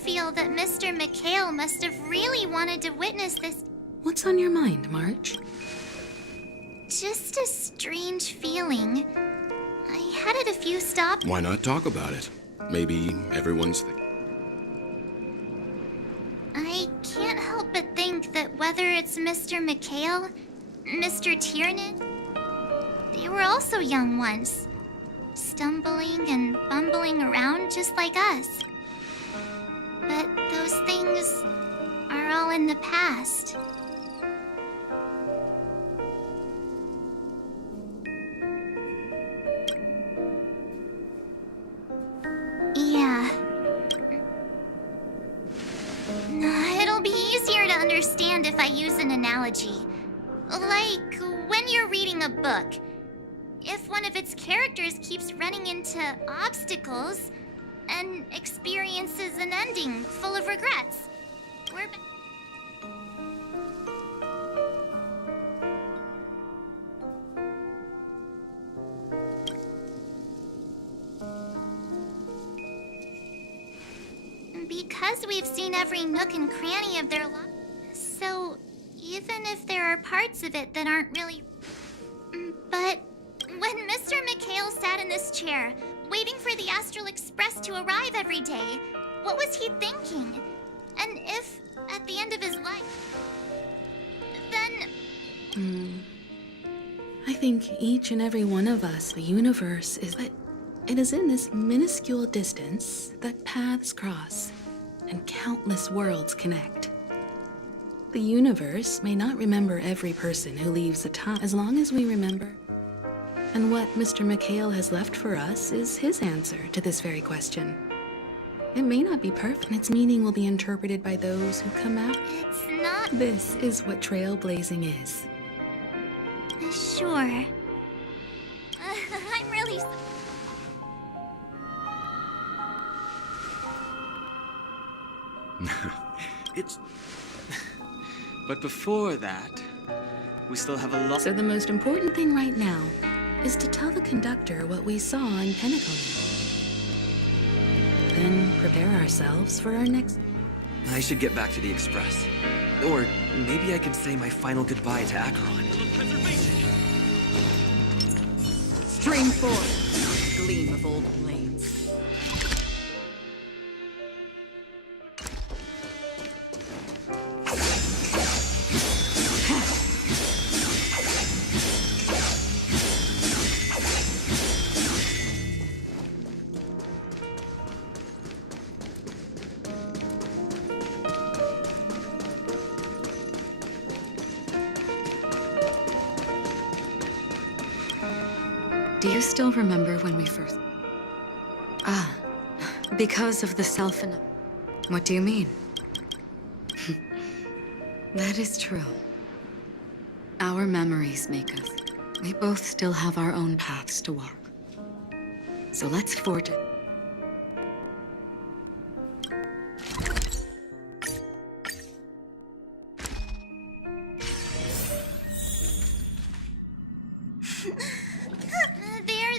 feel that Mr. McHale must have really wanted to witness this. What's on your mind, March? Just a strange feeling. I had it a few stops. Why not talk about it? Maybe everyone's... I can't help but think that whether it's Mr. McHale, Mr. Tiernan, they were also young once, stumbling and bumbling around just like us. But those things are all in the past. Yeah. It'll be easier to understand if I use an analogy. Like when you're reading a book. If one of its characters keeps running into obstacles and experiences an ending full of regrets. Because we've seen every nook and cranny of their life, so even if there are parts of it that aren't really... But when Mr. McHale sat in this chair, waiting for the Astral Express to arrive every day, what was he thinking? And if, at the end of his life, then... I think each and every one of us, the universe is... But it is in this minuscule distance that paths cross and countless worlds connect. The universe may not remember every person who leaves a time, as long as we remember. And what Mr. McHale has left for us is his answer to this very question. It may not be perfect, and its meaning will be interpreted by those who come out. It's not... This is what trailblazing is. Sure. I'm really... It's... But before that, we still have a lot... So the most important thing right now is to tell the conductor what we saw in Penacony. Then prepare ourselves for our next... I should get back to the Express. Or maybe I could say my final goodbye to Acheron. Stream forth, gleam of old blades. Do you still remember when we first... Ah, because of the self and... What do you mean? That is true. Our memories make us. We both still have our own paths to walk. So let's forge it.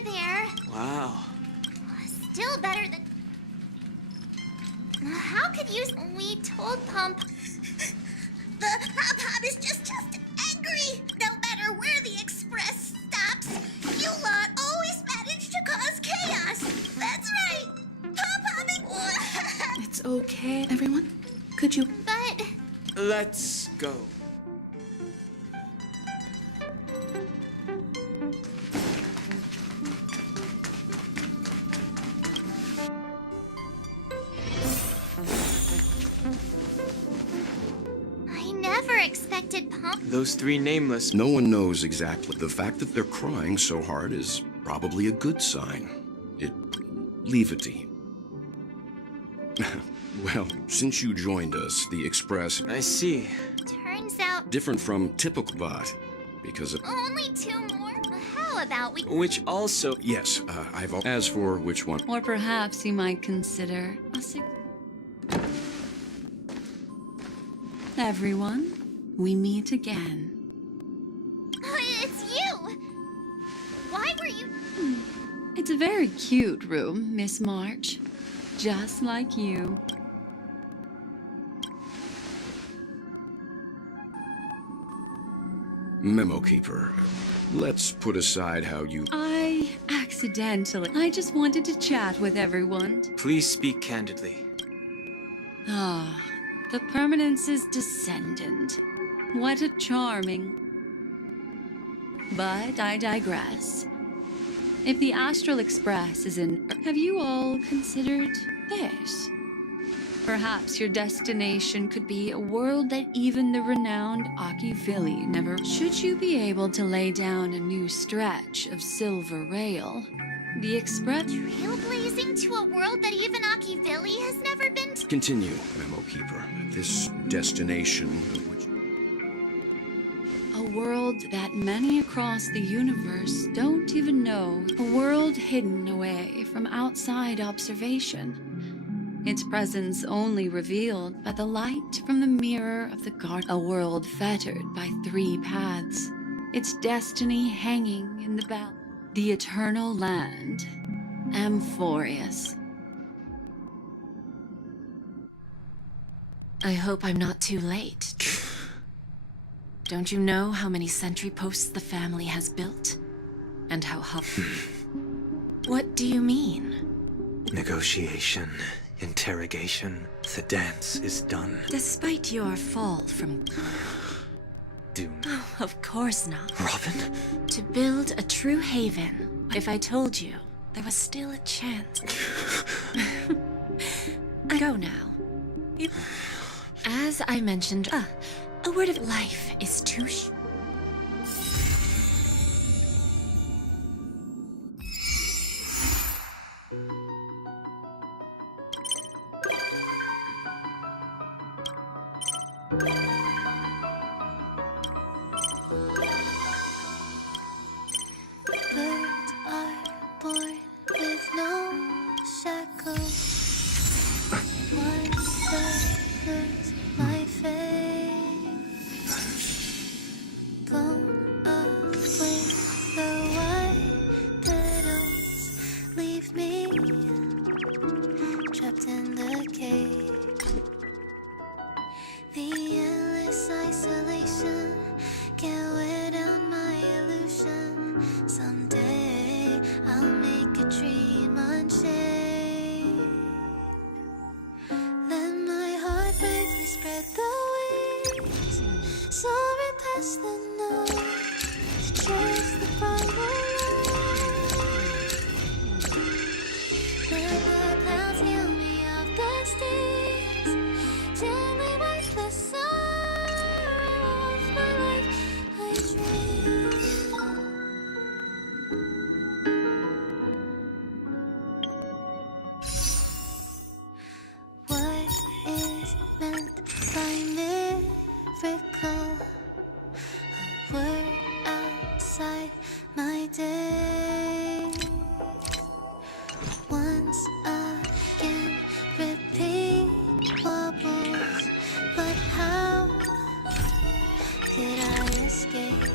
There. Wow. Still better than... How could you... We told Pump... The Hop is just angry. No matter where the express stops, you lot always manage to cause chaos. That's right. Hop. It's okay, everyone. Could you... But... Let's go. Expected Pump. Those three nameless... No one knows exactly. The fact that they're crying so hard is probably a good sign. Leave it to you. Well, since you joined us, the Express... I see. Turns out... Different from typical bot, because of... Only two more? How about we... Which also... Yes, As for which one... Or perhaps you might consider a... Everyone, we meet again. It's you! Why were you... It's a very cute room, Miss March. Just like you. Memo Keeper, let's put aside how you... I just wanted to chat with everyone. Please speak candidly. Ah, the Permanence's descendant. What a charming... But I digress. If the Astral Express is in... Have you all considered this? Perhaps your destination could be a world that even the renowned Akivili never... Should you be able to lay down a new stretch of silver rail, the Express... Trailblazing to a world that even Akivili has never been to? Continue, Memo Keeper. This destination, which... A world that many across the universe don't even know. A world hidden away from outside observation. Its presence only revealed by the light from the mirror of the garden. A world fettered by 3 paths. Its destiny hanging in the balance. The eternal land. Amphorius. I hope I'm not too late. Don't you know how many sentry posts the family has built? And how What do you mean? Negotiation, interrogation, the dance is done. Despite your fall from... Doom. Oh, of course not. Robin? To build a true haven, if I told you, there was still a chance. I go now. As I mentioned, a word of life is too Birds are born with no shackles. Once I lose my faith, blown away the white petals, leave me trapped in the cave. The endless isolation can't wear down my illusion. Someday I'll make a dream unchained. Let my heart bravely spread the wings, soaring past the night to chase the brighter light. Let the clouds heal me of the stings, gently wipe the sorrow off my life. I dream. What is meant by miracle? A word outside my day. Once again, repeat wobbles. But how could I escape?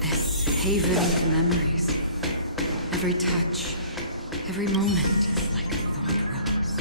This haven of memories. Every touch, every moment is like a thorn rose.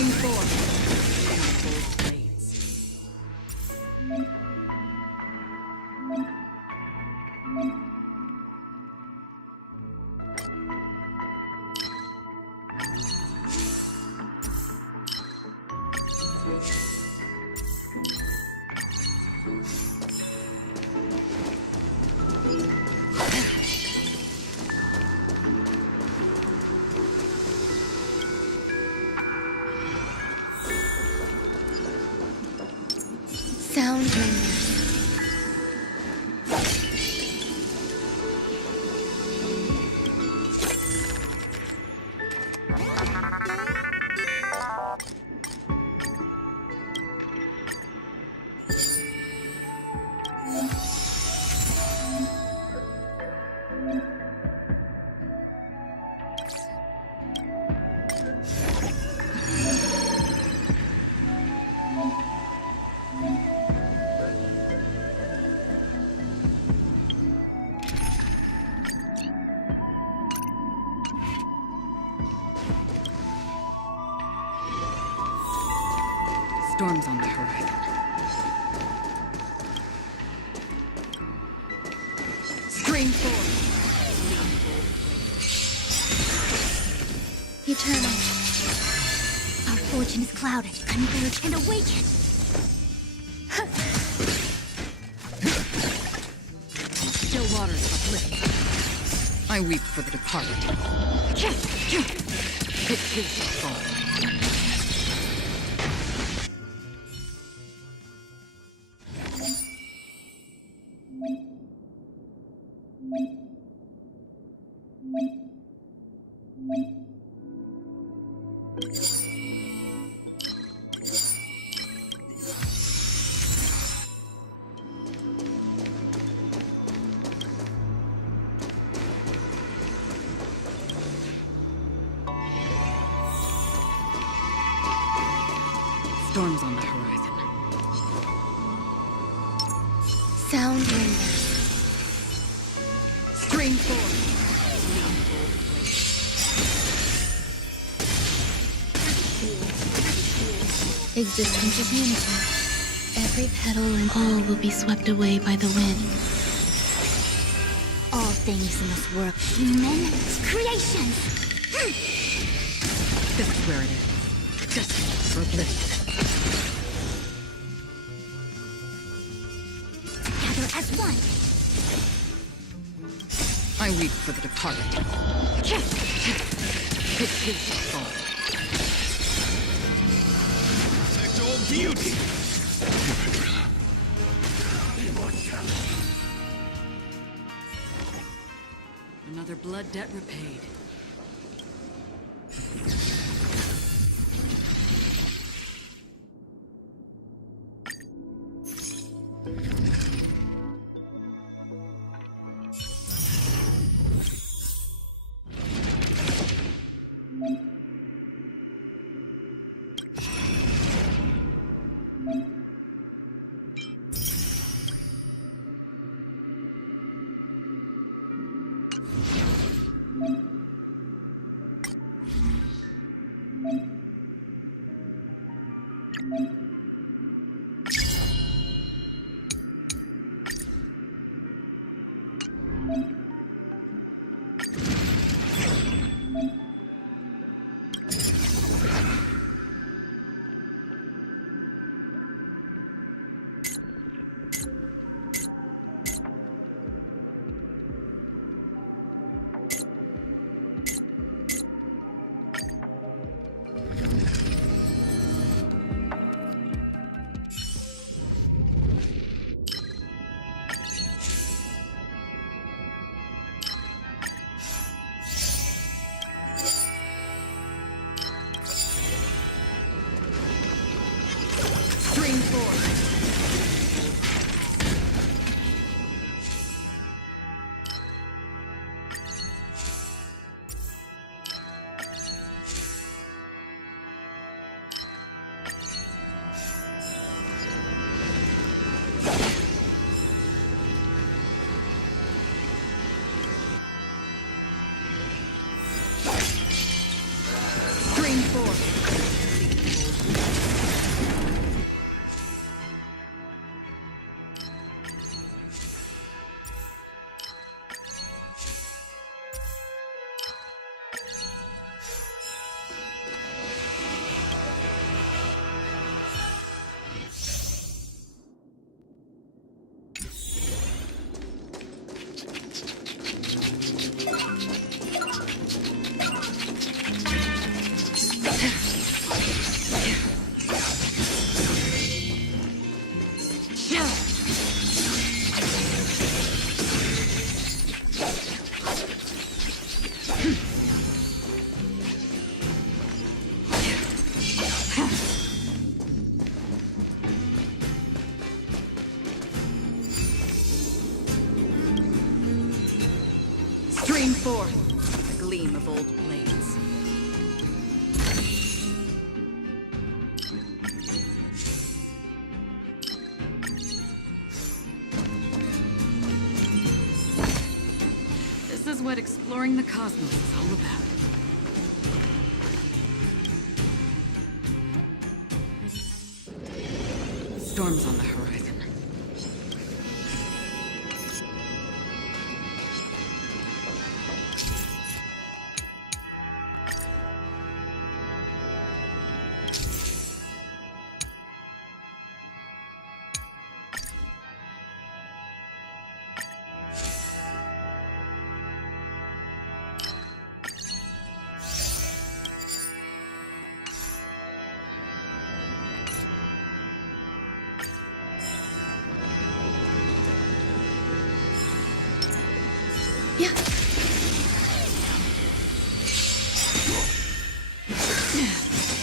Stream 4. Both blades. Sound windows. Storms on the horizon. Stream 4. Eternal. Our fortune is clouded. Converge and awaken. Still waters uplift. I weep for the departed. It is the fall. Storms on the horizon. Sound windows. Stream 4. Existence is unity. Every petal and all will be swept away by the wind. All things in this world, human creations. This is where it is. Destined for bliss. Together as one. I weep for the departed. It is the fall. All beauty. Another blood debt repaid. Stream forth the gleam of old blades. This is what exploring the cosmos is all about. Storms on the horizon.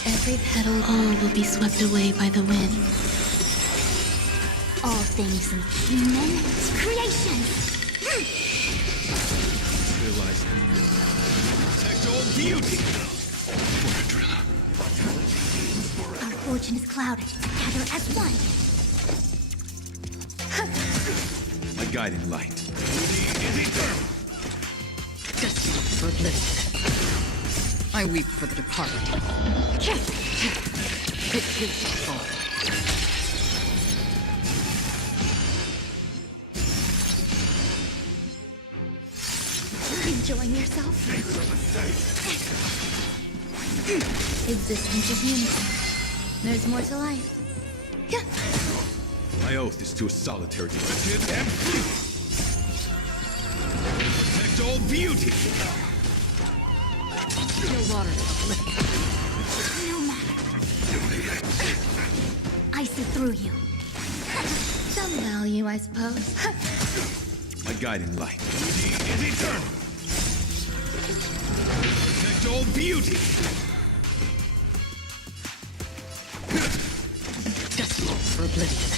Every petal, all will be swept away by the wind. All things in human creation. Realize protect all beauty. Our fortune is clouded. Together as one. My guiding light. Destiny for oblivion. I weep for the departed. It too shall fall. Enjoying yourself? Existence is unity. There's more to life. My oath is to a solitary protect and protect all beauty. Still water uplifted. No matter. I see through you. Some value, I suppose. My guiding light. Beauty is eternal. Protect all beauty. Destiny for oblivion.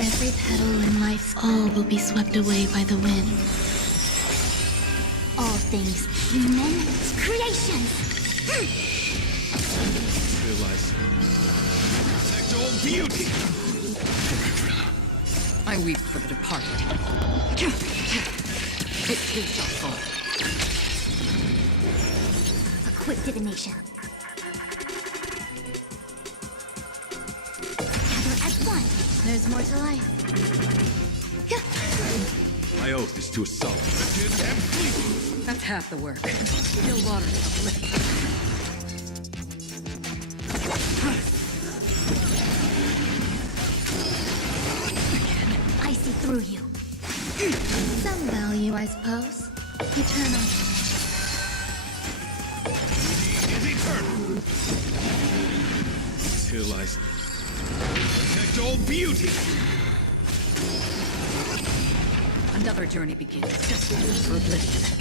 Every petal in life's all will be swept away by the wind. All things human creation. Realize protect all beauty. I weep for the departed. It too shall fall. A quick divination. Gather as one. There's more to life. My oath is to a solitary and fleet. That's half the work. Still water uplifted. I see through you. Some value, I suppose. Eternal. Is eternal. Till I protect all beauty. Another journey begins. Destiny for oblivion.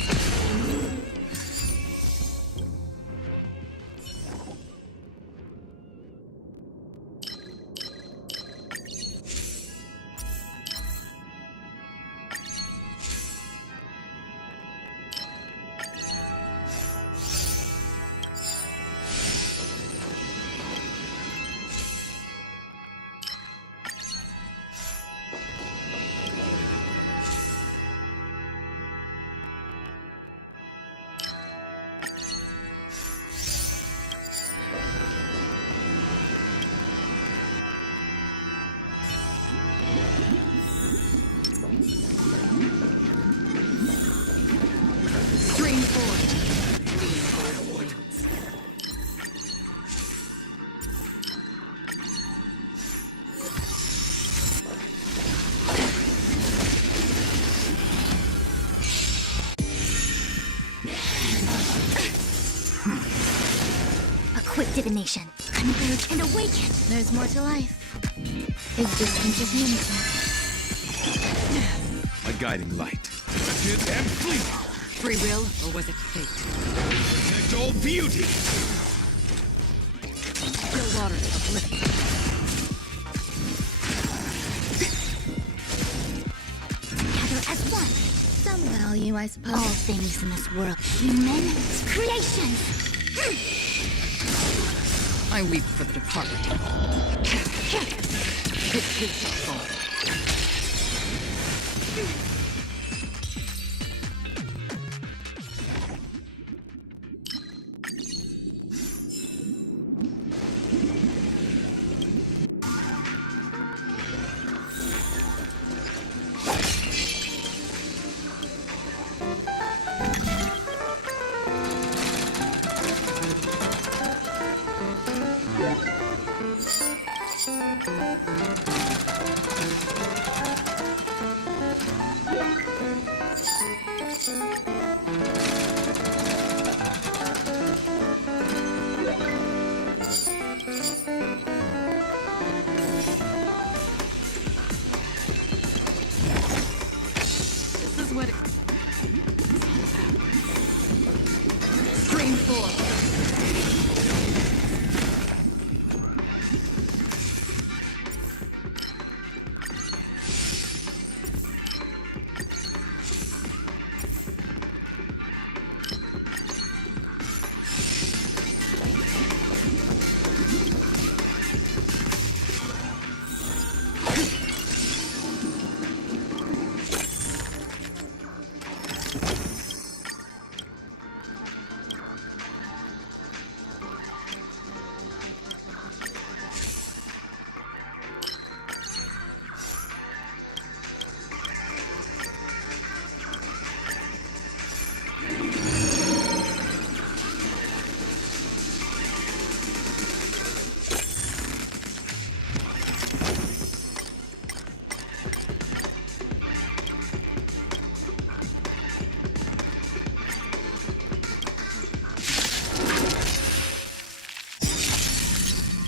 Quick divination. Converge and awaken. There's more to life. Existence is unity. My guiding light. Protect and fleet. Free will, or was it fate? Protect all beauty. Still water uplifted. as one. Some value, I suppose. All things in this world. Human creations. I weep for the departed. It too shall fall.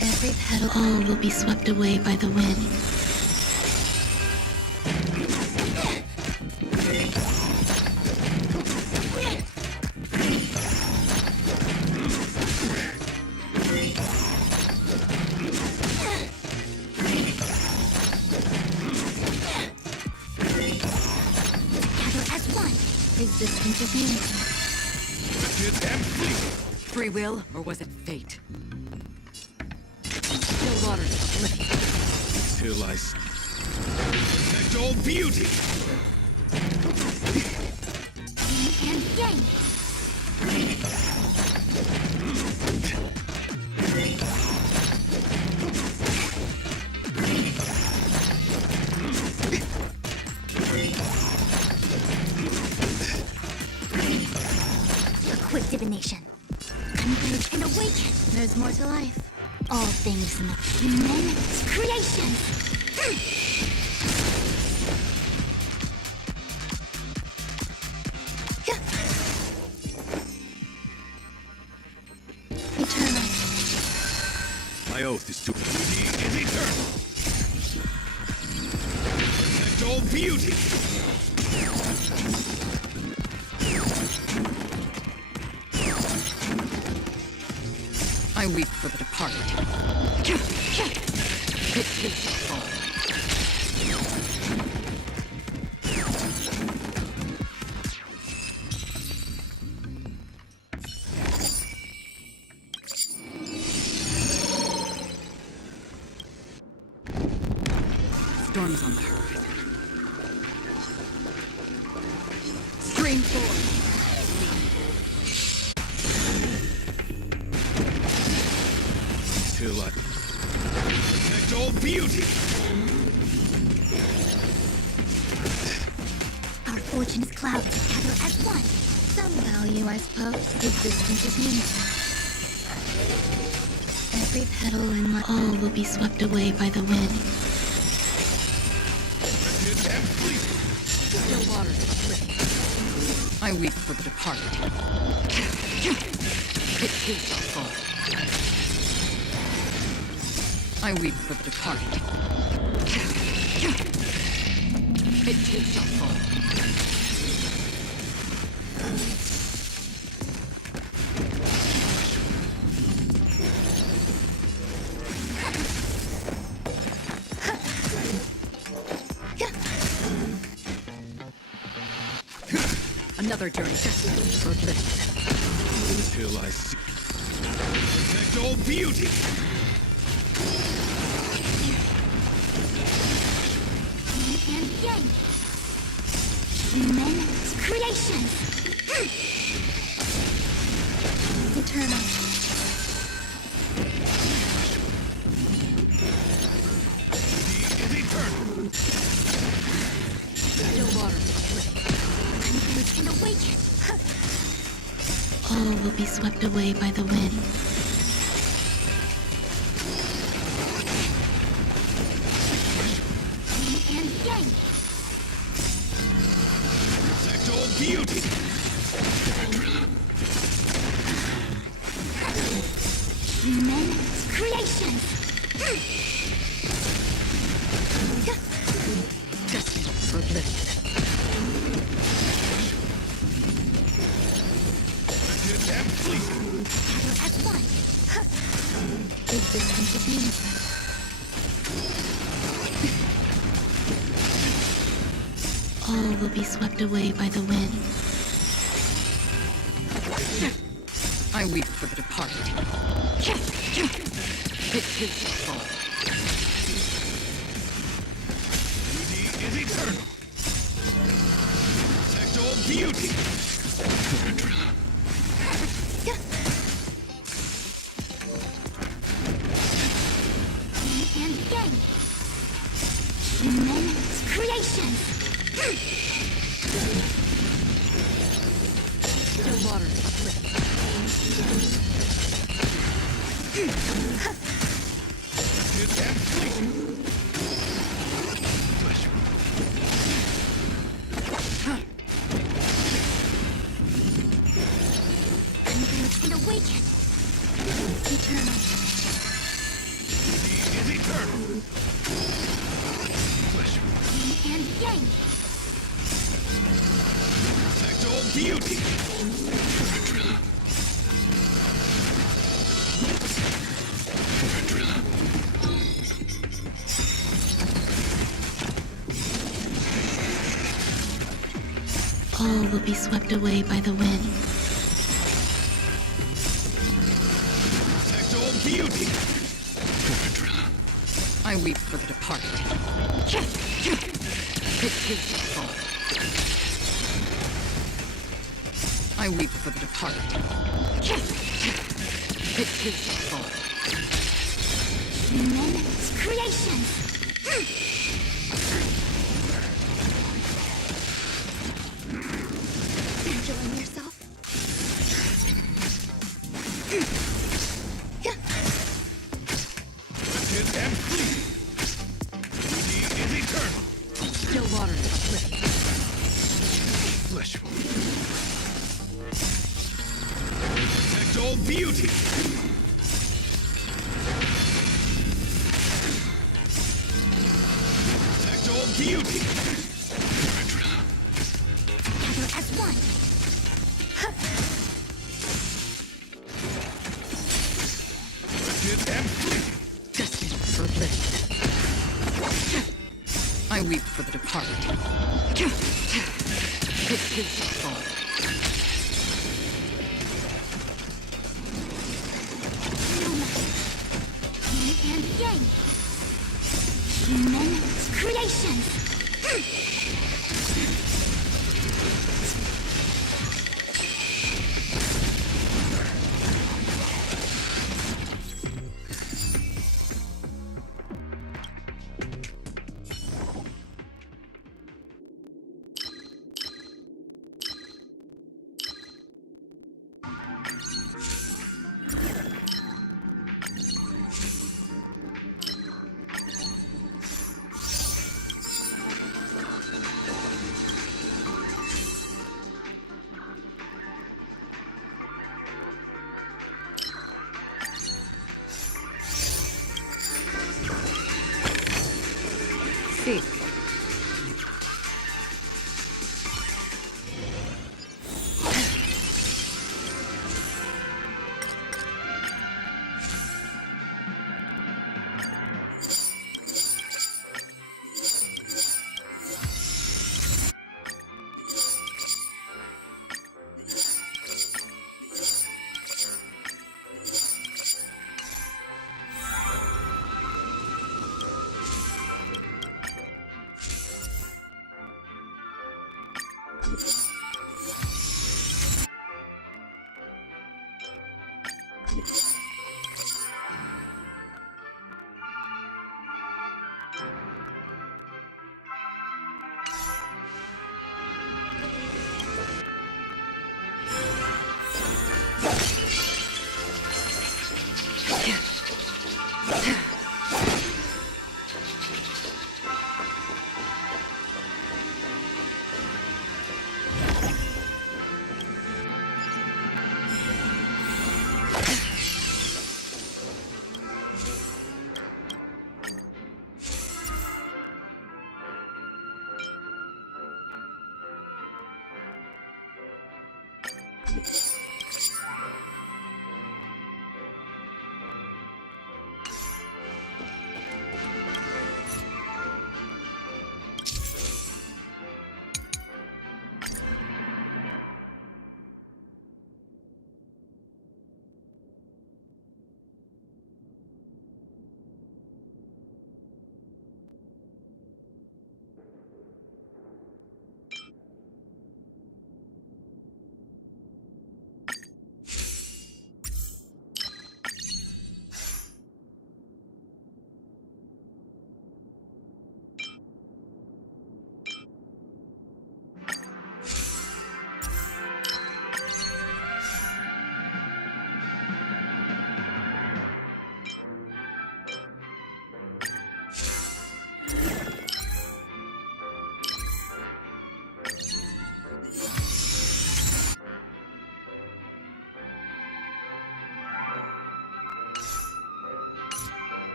Every petal, all will be swept away by the wind. Together as one. Existence is unity. Free will, or was it fate? Still waters split. Till I protect all beauty. Yin and yang. A quick divination. Converge and awaken. There's more to life. All things in the human creation. Eternal. My oath is to... Beauty is eternal. Protect all beauty. I weep for the departed. It too shall fall. Storms on the horizon. Stream forth. Till I protect all beauty. Our fortune is clouded together as one. Some value, I suppose. Existence is unity. Every petal in my all will be swept away by the wind. Still waters split. I weep for the departed. It too shall fall. I weep for the departed. It too shall fall. Another journey destined for bliss. Until I see. Protect all beauty! And yang. Men's creations. Eternal. Still water. And awaken. All will be swept away by the wind. And yang. Protect all beauty! Men's creations. Destined for bliss. As one. Existence of universe. All will be swept away by the wind. I weep for the departed. It is the fall. Beauty is eternal! Protect all beauty! And yang. Men's creations. Still water. And awaken. Eternal. Is eternal! And yang. Protect all beauty! All will be swept away by the wind. Protect all beauty! I weep for the departed. It is the fall. I weep for the departed. It is the fall. Men's creations. Enjoying yourself? Is and flee! Beauty is eternal! Still water. Flesh wound. Protect all beauty! Protect all beauty! Together as one. Is and flee! Destined for bliss. I weep for the departed. It is the fall. And yang. Men's creations.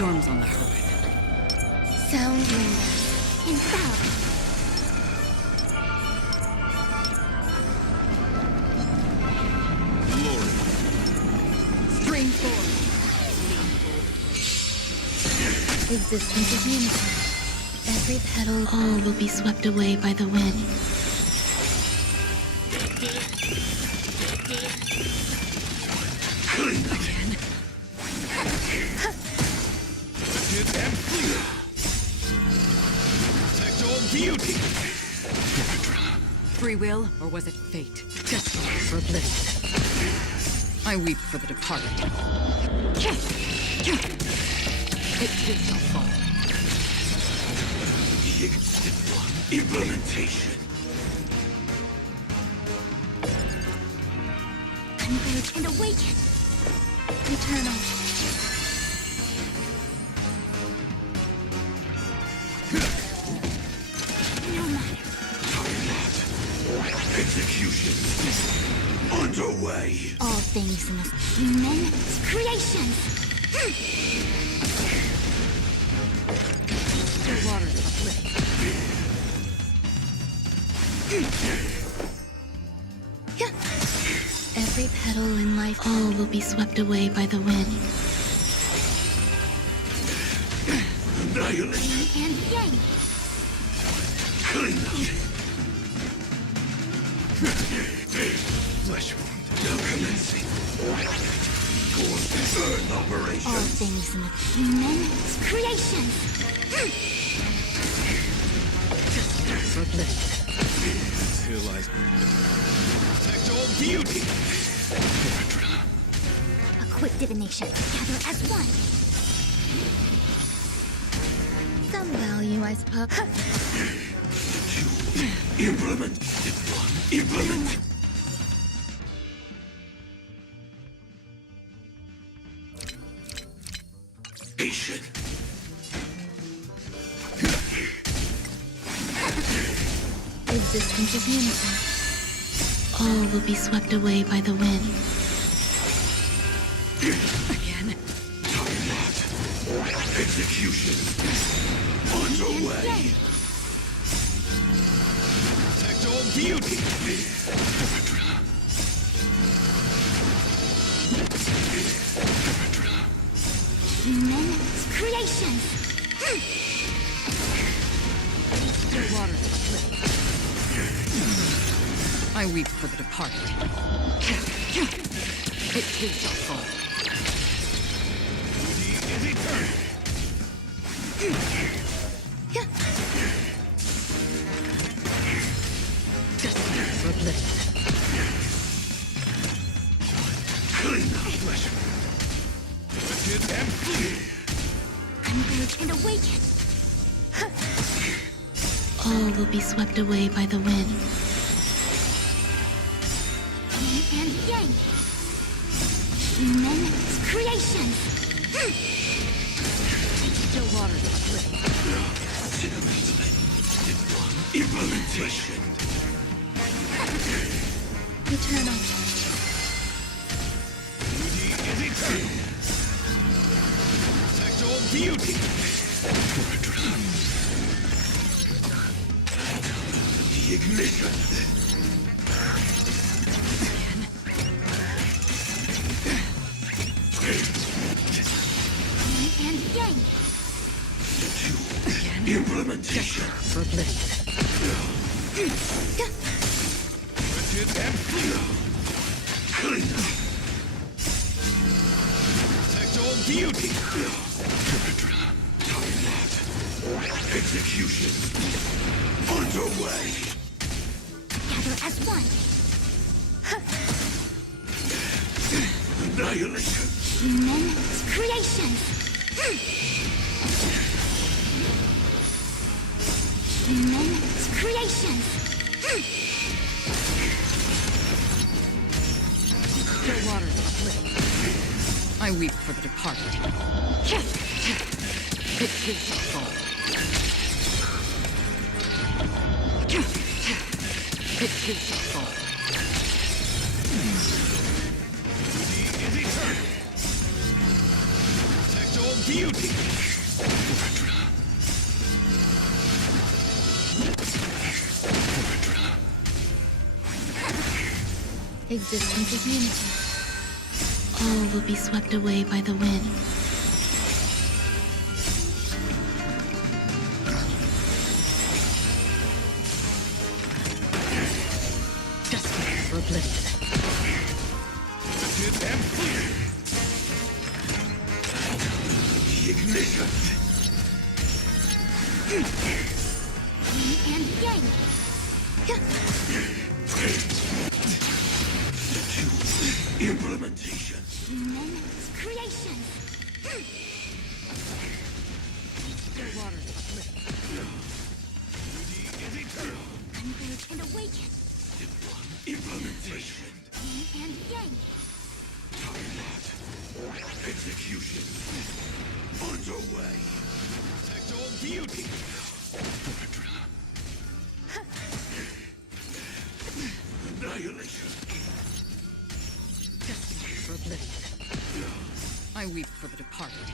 Storm's on the horizon. Sound windows and sound. Stream forward. Existence is uniform. Every petal, all will be swept away by the wind. Again. And flee. Protect all beauty. Free will, or was it fate? Destiny for bliss. I weep for the departed. It too shall fall. Implementation. Converge and awaken. Eternal. No matter. Execution underway. All things in this human creations. Still waters uplift. Every petal in life, all will be swept away by the wind. Annihilation. Yin and yang. Flesh wound. Now commencing. Course burn operation. All things in the human creations. For bliss. Here lies. Protect all beauty. A quick divination. Gather as one. Some value, I suppose. Implement. Implement. Patient. Existence is uniform. All will be swept away by the wind. Again. Execution underway. Protect all beauty. Human creations. Still waters uplift. I weep for the departed. It too shall fall. Duty is eternal. Destiny for bliss. Clean the flesh. And flee. Converge and awaken. All will be swept away by the wind. Yin and yang. Immense creations. Still waters of bliss. Implementation. Eternal. Beauty is eternal. Protect all beauty. The ignition. Yin and yang. Implementation. For bliss. And flee. Clean. Protect all beauty. Execution. Underway. Gather as one. Annihilation. Immense creations. Immense creations. Still waters of bliss. I weep for the departed. It is the fall. It is the fall. Beauty is eternal. Protect all beauty. Existence is unity. All will be swept away by the wind. Destiny for bliss. And flee. The ignition. Yin and yang. Implementation. Immense creations. Still waters of bliss. Beauty is eternal. Converge and awaken. Implementation. Yin and yang. Execution. Underway. Protect all beauty. Annihilation. Destiny for bliss. I weep for the departed.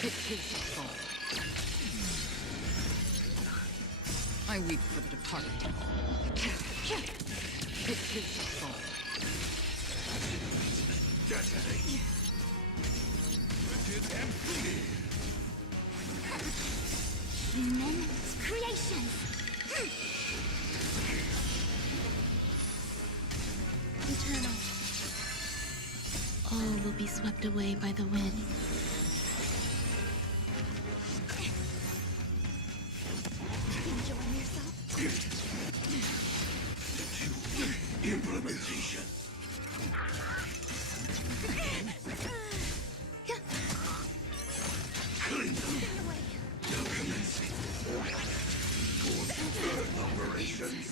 It is the fall. I weep for the departed. It is the fall. Detonate. And flee. Immense creations. Eternal. All will be swept away by the wind. Enjoying yourself? Implementation. Clean them. Now commencing. For Earth operations.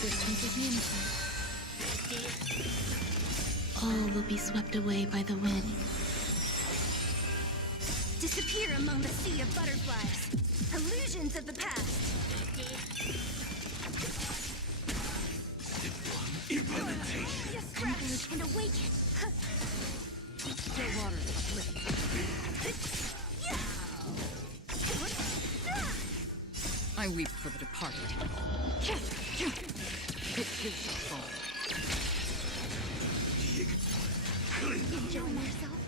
Existence is limited. All will be swept away by the wind. Disappear among the sea of butterflies. Illusions of the past. Implementation. Refresh and awaken. Still waters uplifted. I weep for the departed. It is your fault. Enjoying yourself?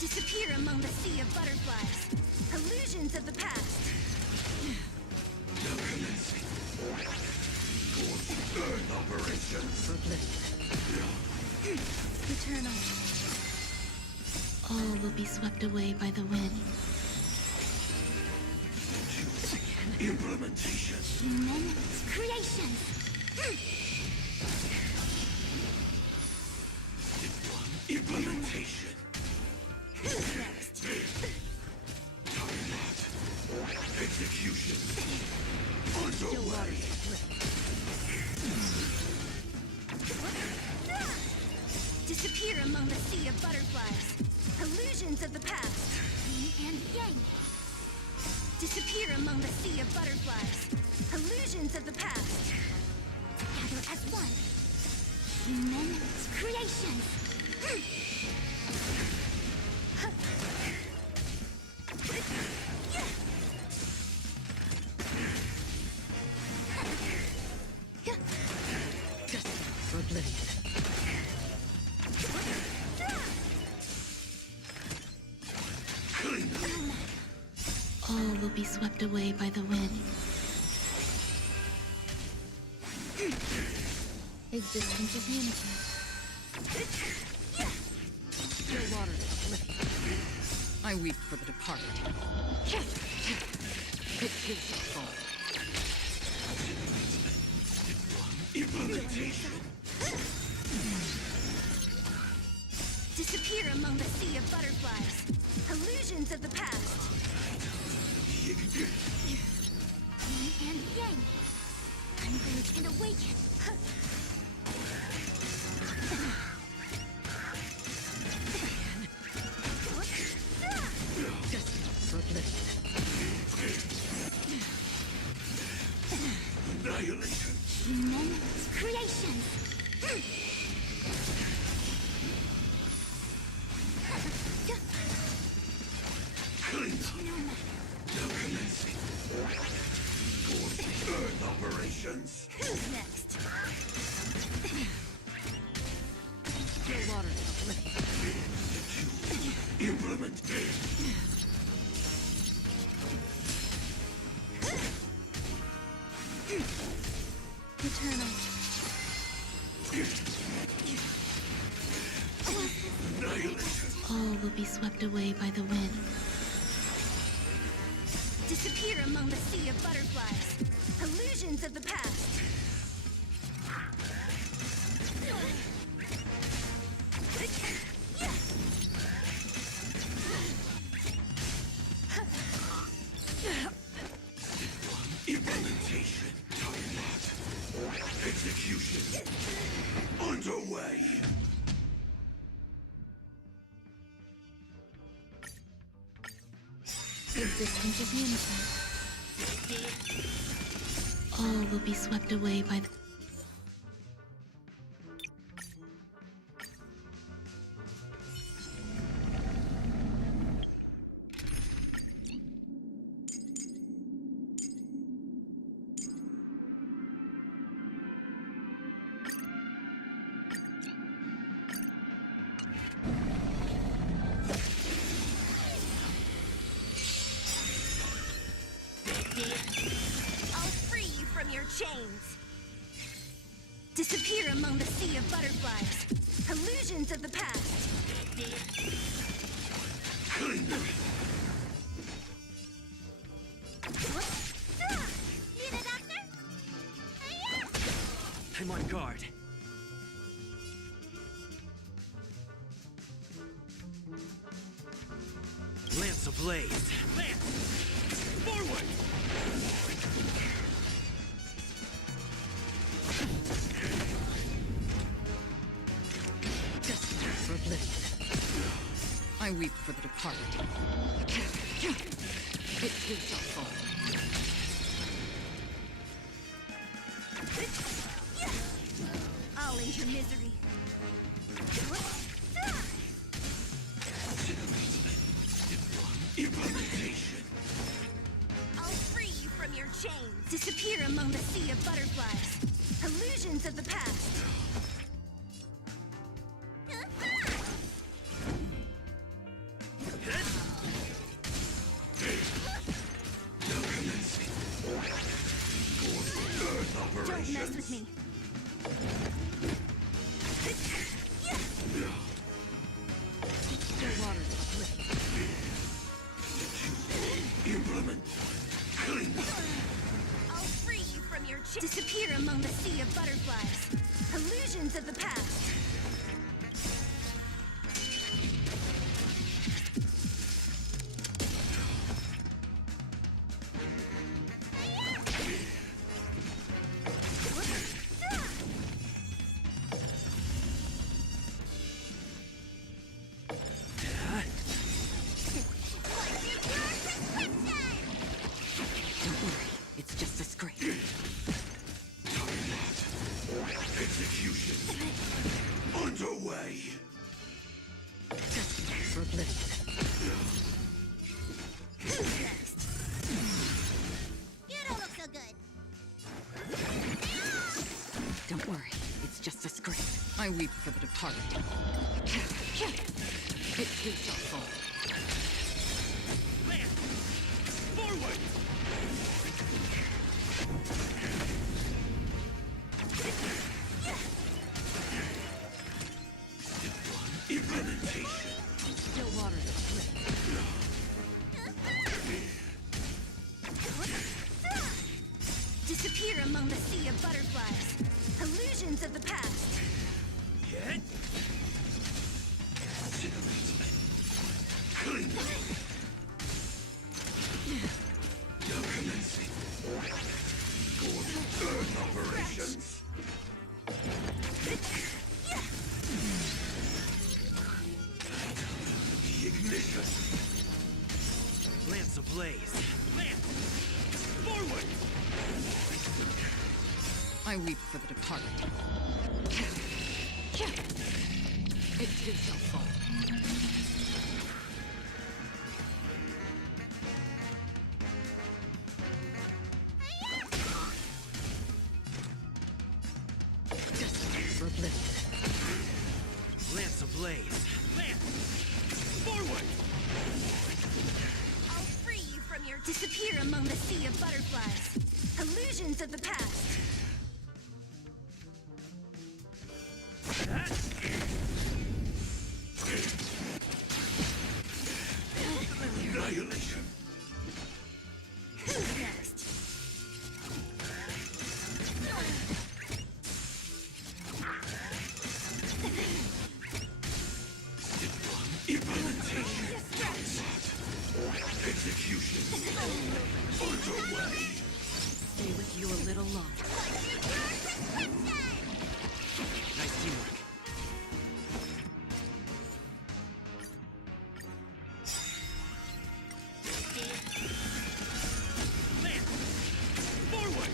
Disappear among the sea of butterflies. Illusions of the past. Earth operations. Eternal. All will be swept away by the wind. Implementation. Human creations. Implementation. Who's next? Execution. Underway. Disappear among the sea of butterflies. Illusions of the past. Yin and yang. Disappear among the sea of butterflies. Illusions of the past. Together as one. Human creations. Destined for oblivion. All will be swept away by the wind. Existence is limited. Still waters uplifted. I weep for the departed. It is your fault. Implementation. Disappear among the sea of butterflies. Illusions of the past. Yin and yang. Converge and awaken. Destined for oblivion. Annihilation. Human creations. Earth operations. Who's next? Still waters uplifted. Implement. Eternal. All will be swept away by the wind. Disappear among the sea of butterflies. Illusions of the past. Implementation. Execution. Underway. Existence is limited. All will be swept away by the... I'll free you from your chains. Disappear among the sea of butterflies. Illusions of the past. Need a doctor? I'm on guard. Lance ablaze. Lance! Forward! I weep for the departed. It too shall fall. I'll end your misery. Implementation. I'll free you from your chains. Disappear among the sea of butterflies. Illusions of the past. Don't mess with me. Still waters uplift. Implement. I'll free you from your chains. Disappear among the sea of butterflies. Illusions of the past. Don't worry, it's just a scrape. Execution underway. Destined for oblivion. Who's next? You don't look so good. Don't worry, it's just a scrape. I weep for the departed. It too shall fall. Forward. Implementation. Still waters uplift. Disappear among the sea of butterflies. Illusions of the past. Clean. Now commencing. Earth operations. The ignition. Lance ablaze. Lance! Forward! I weep for the departed. It too shall fall. Destined for oblivion. Lance ablaze. Lance! Forward! I'll free you from your... Disappear among the sea of butterflies. Illusions of the past. Annihilation. Who's next? Implementation. Execution. Underway. Stay with you a little longer. Nice teamwork. Forward!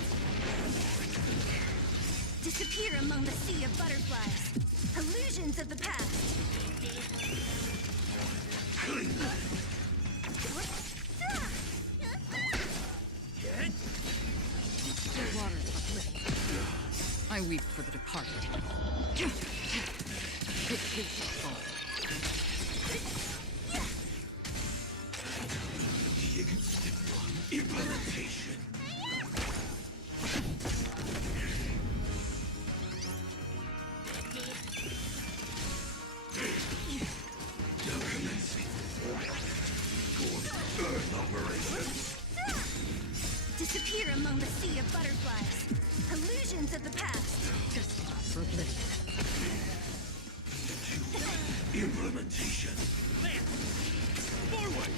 Disappear among the sea of butterflies. Illusions of the past. Clean. Still waters uplift. I weep for the departed. It too shall fall. Implementation. Now commencing. Earth operations. Disappear among the sea of butterflies. Illusions of the past. Destined for oblivion. Implementation. Lance! Forward!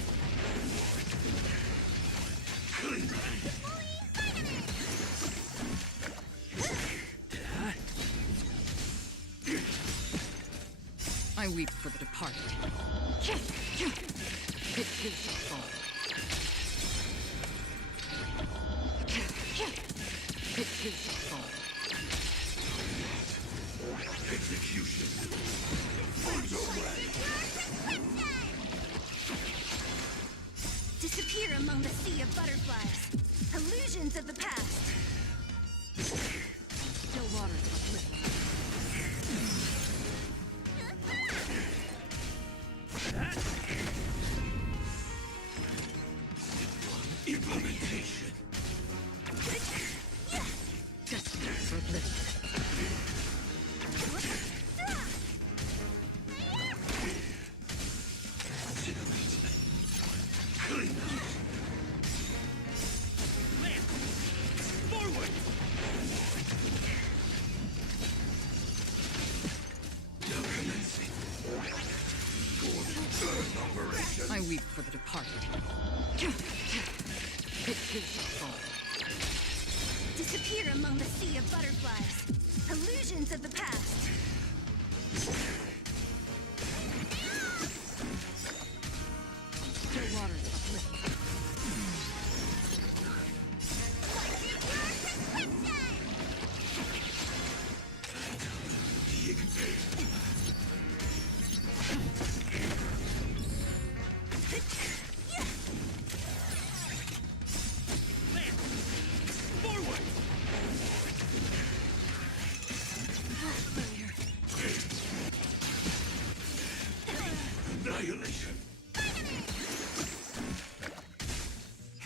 Clean. I weep for the departed. It is the fall. It is the fall. Execution. Underway. Disappear among the sea of butterflies. Illusions of the past. Still waters uplifted. Implementation. Destiny for oblivion. I weep for the departed. It is the fall. Disappear among the sea of butterflies. Illusions of the past. Still waters uplifted. Annihilation.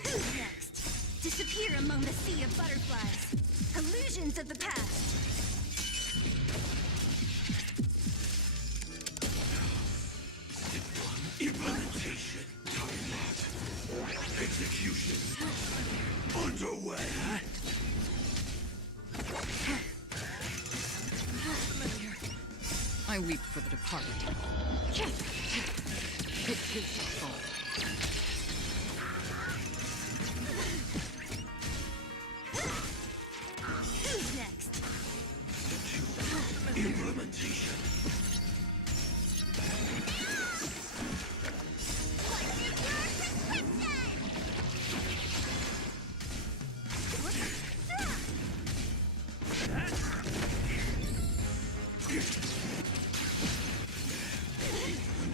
Who's next? Disappear among the sea of butterflies. Illusions of the past. Implementation. Execution. Underway. I weep for the departed. It is the fall. Who's next? Implementation.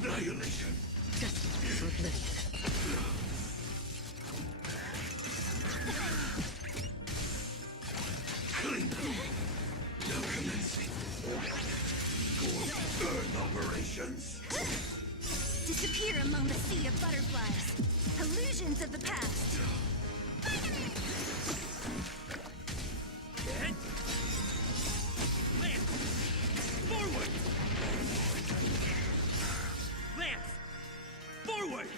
Annihilation. Destiny for oblivion. Now commencing. Earth operations. Disappear among the sea of butterflies. Illusions of the past. Forward! Lance! Forward!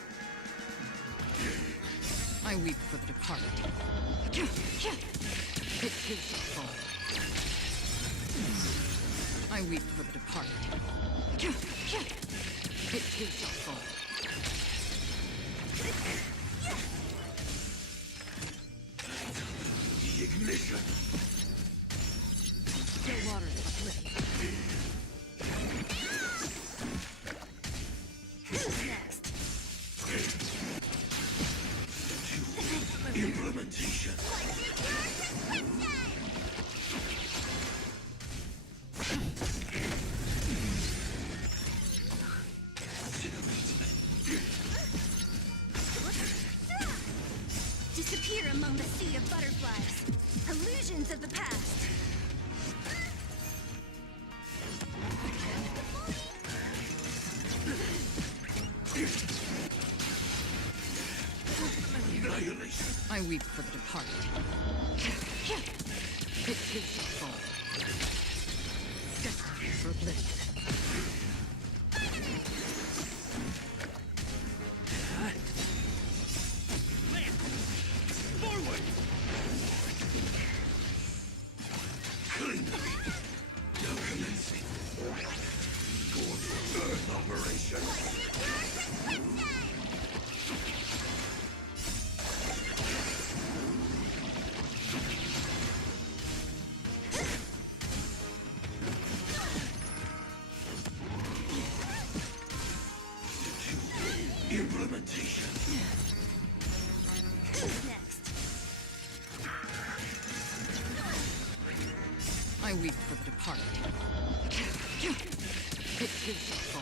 I weep for the departed. It is the fall. I weep for the departed. It is the fall. The ignition. Still waters uplifted. Who's next? Implementation. Disappear among the sea of butterflies. Illusions of the past. Annihilation. I weep for the departed. It is the fall. Destiny for oblivion. Forward! Now commencing. Earth operations. I weep for the departed. It is the fall.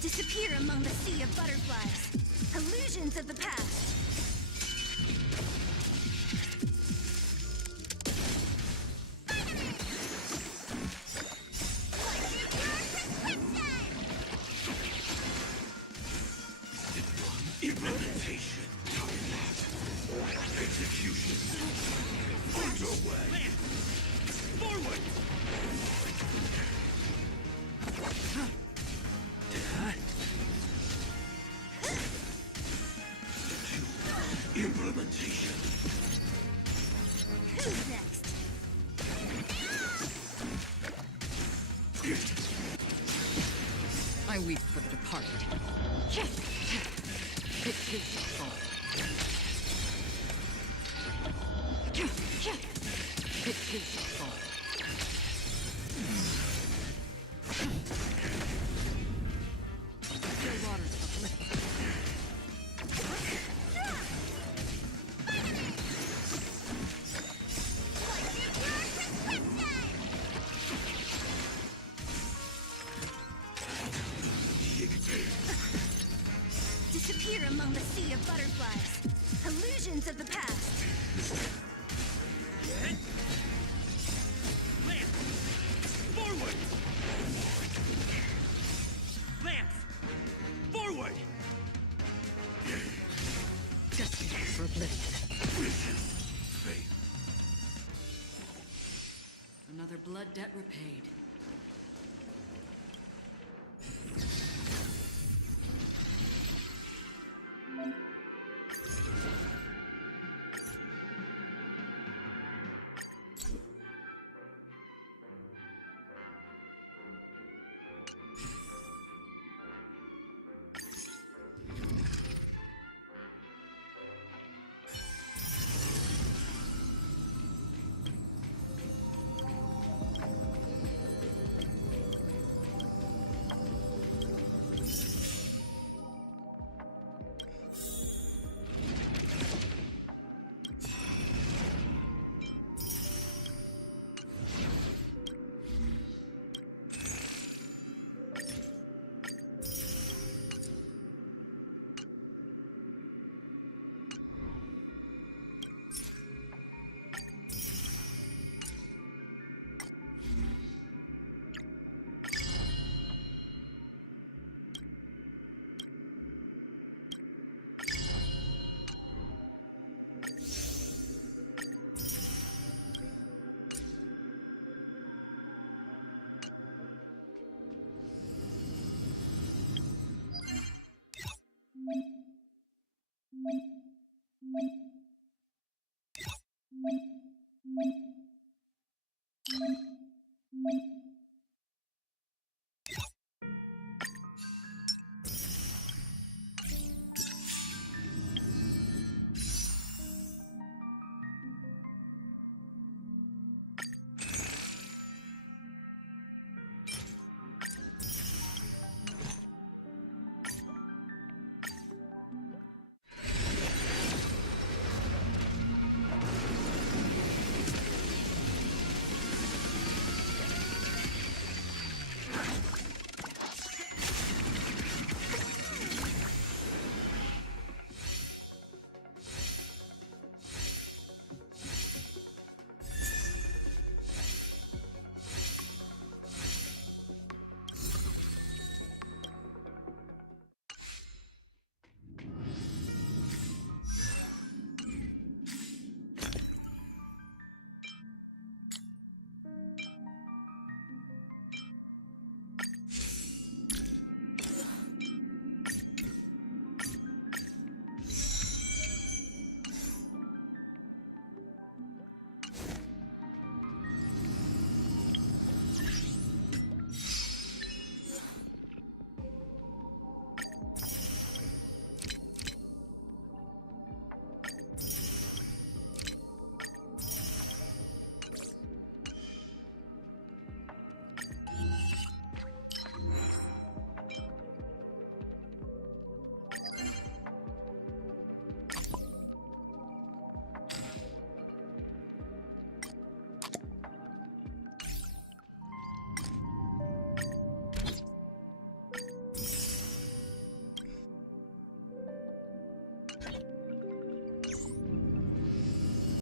Disappear among the sea of butterflies. Illusions of the past. Implementation. Execution. Underway. Forward. Implementation. Who's next? I weep for the departed. It is the fall. It is the fall. The waters uplifted. Disappear among the sea of butterflies. Illusions of the past. Lance! Forward! Lance! Forward! Destiny for oblivion. Vision. Faith. Another blood debt repaid.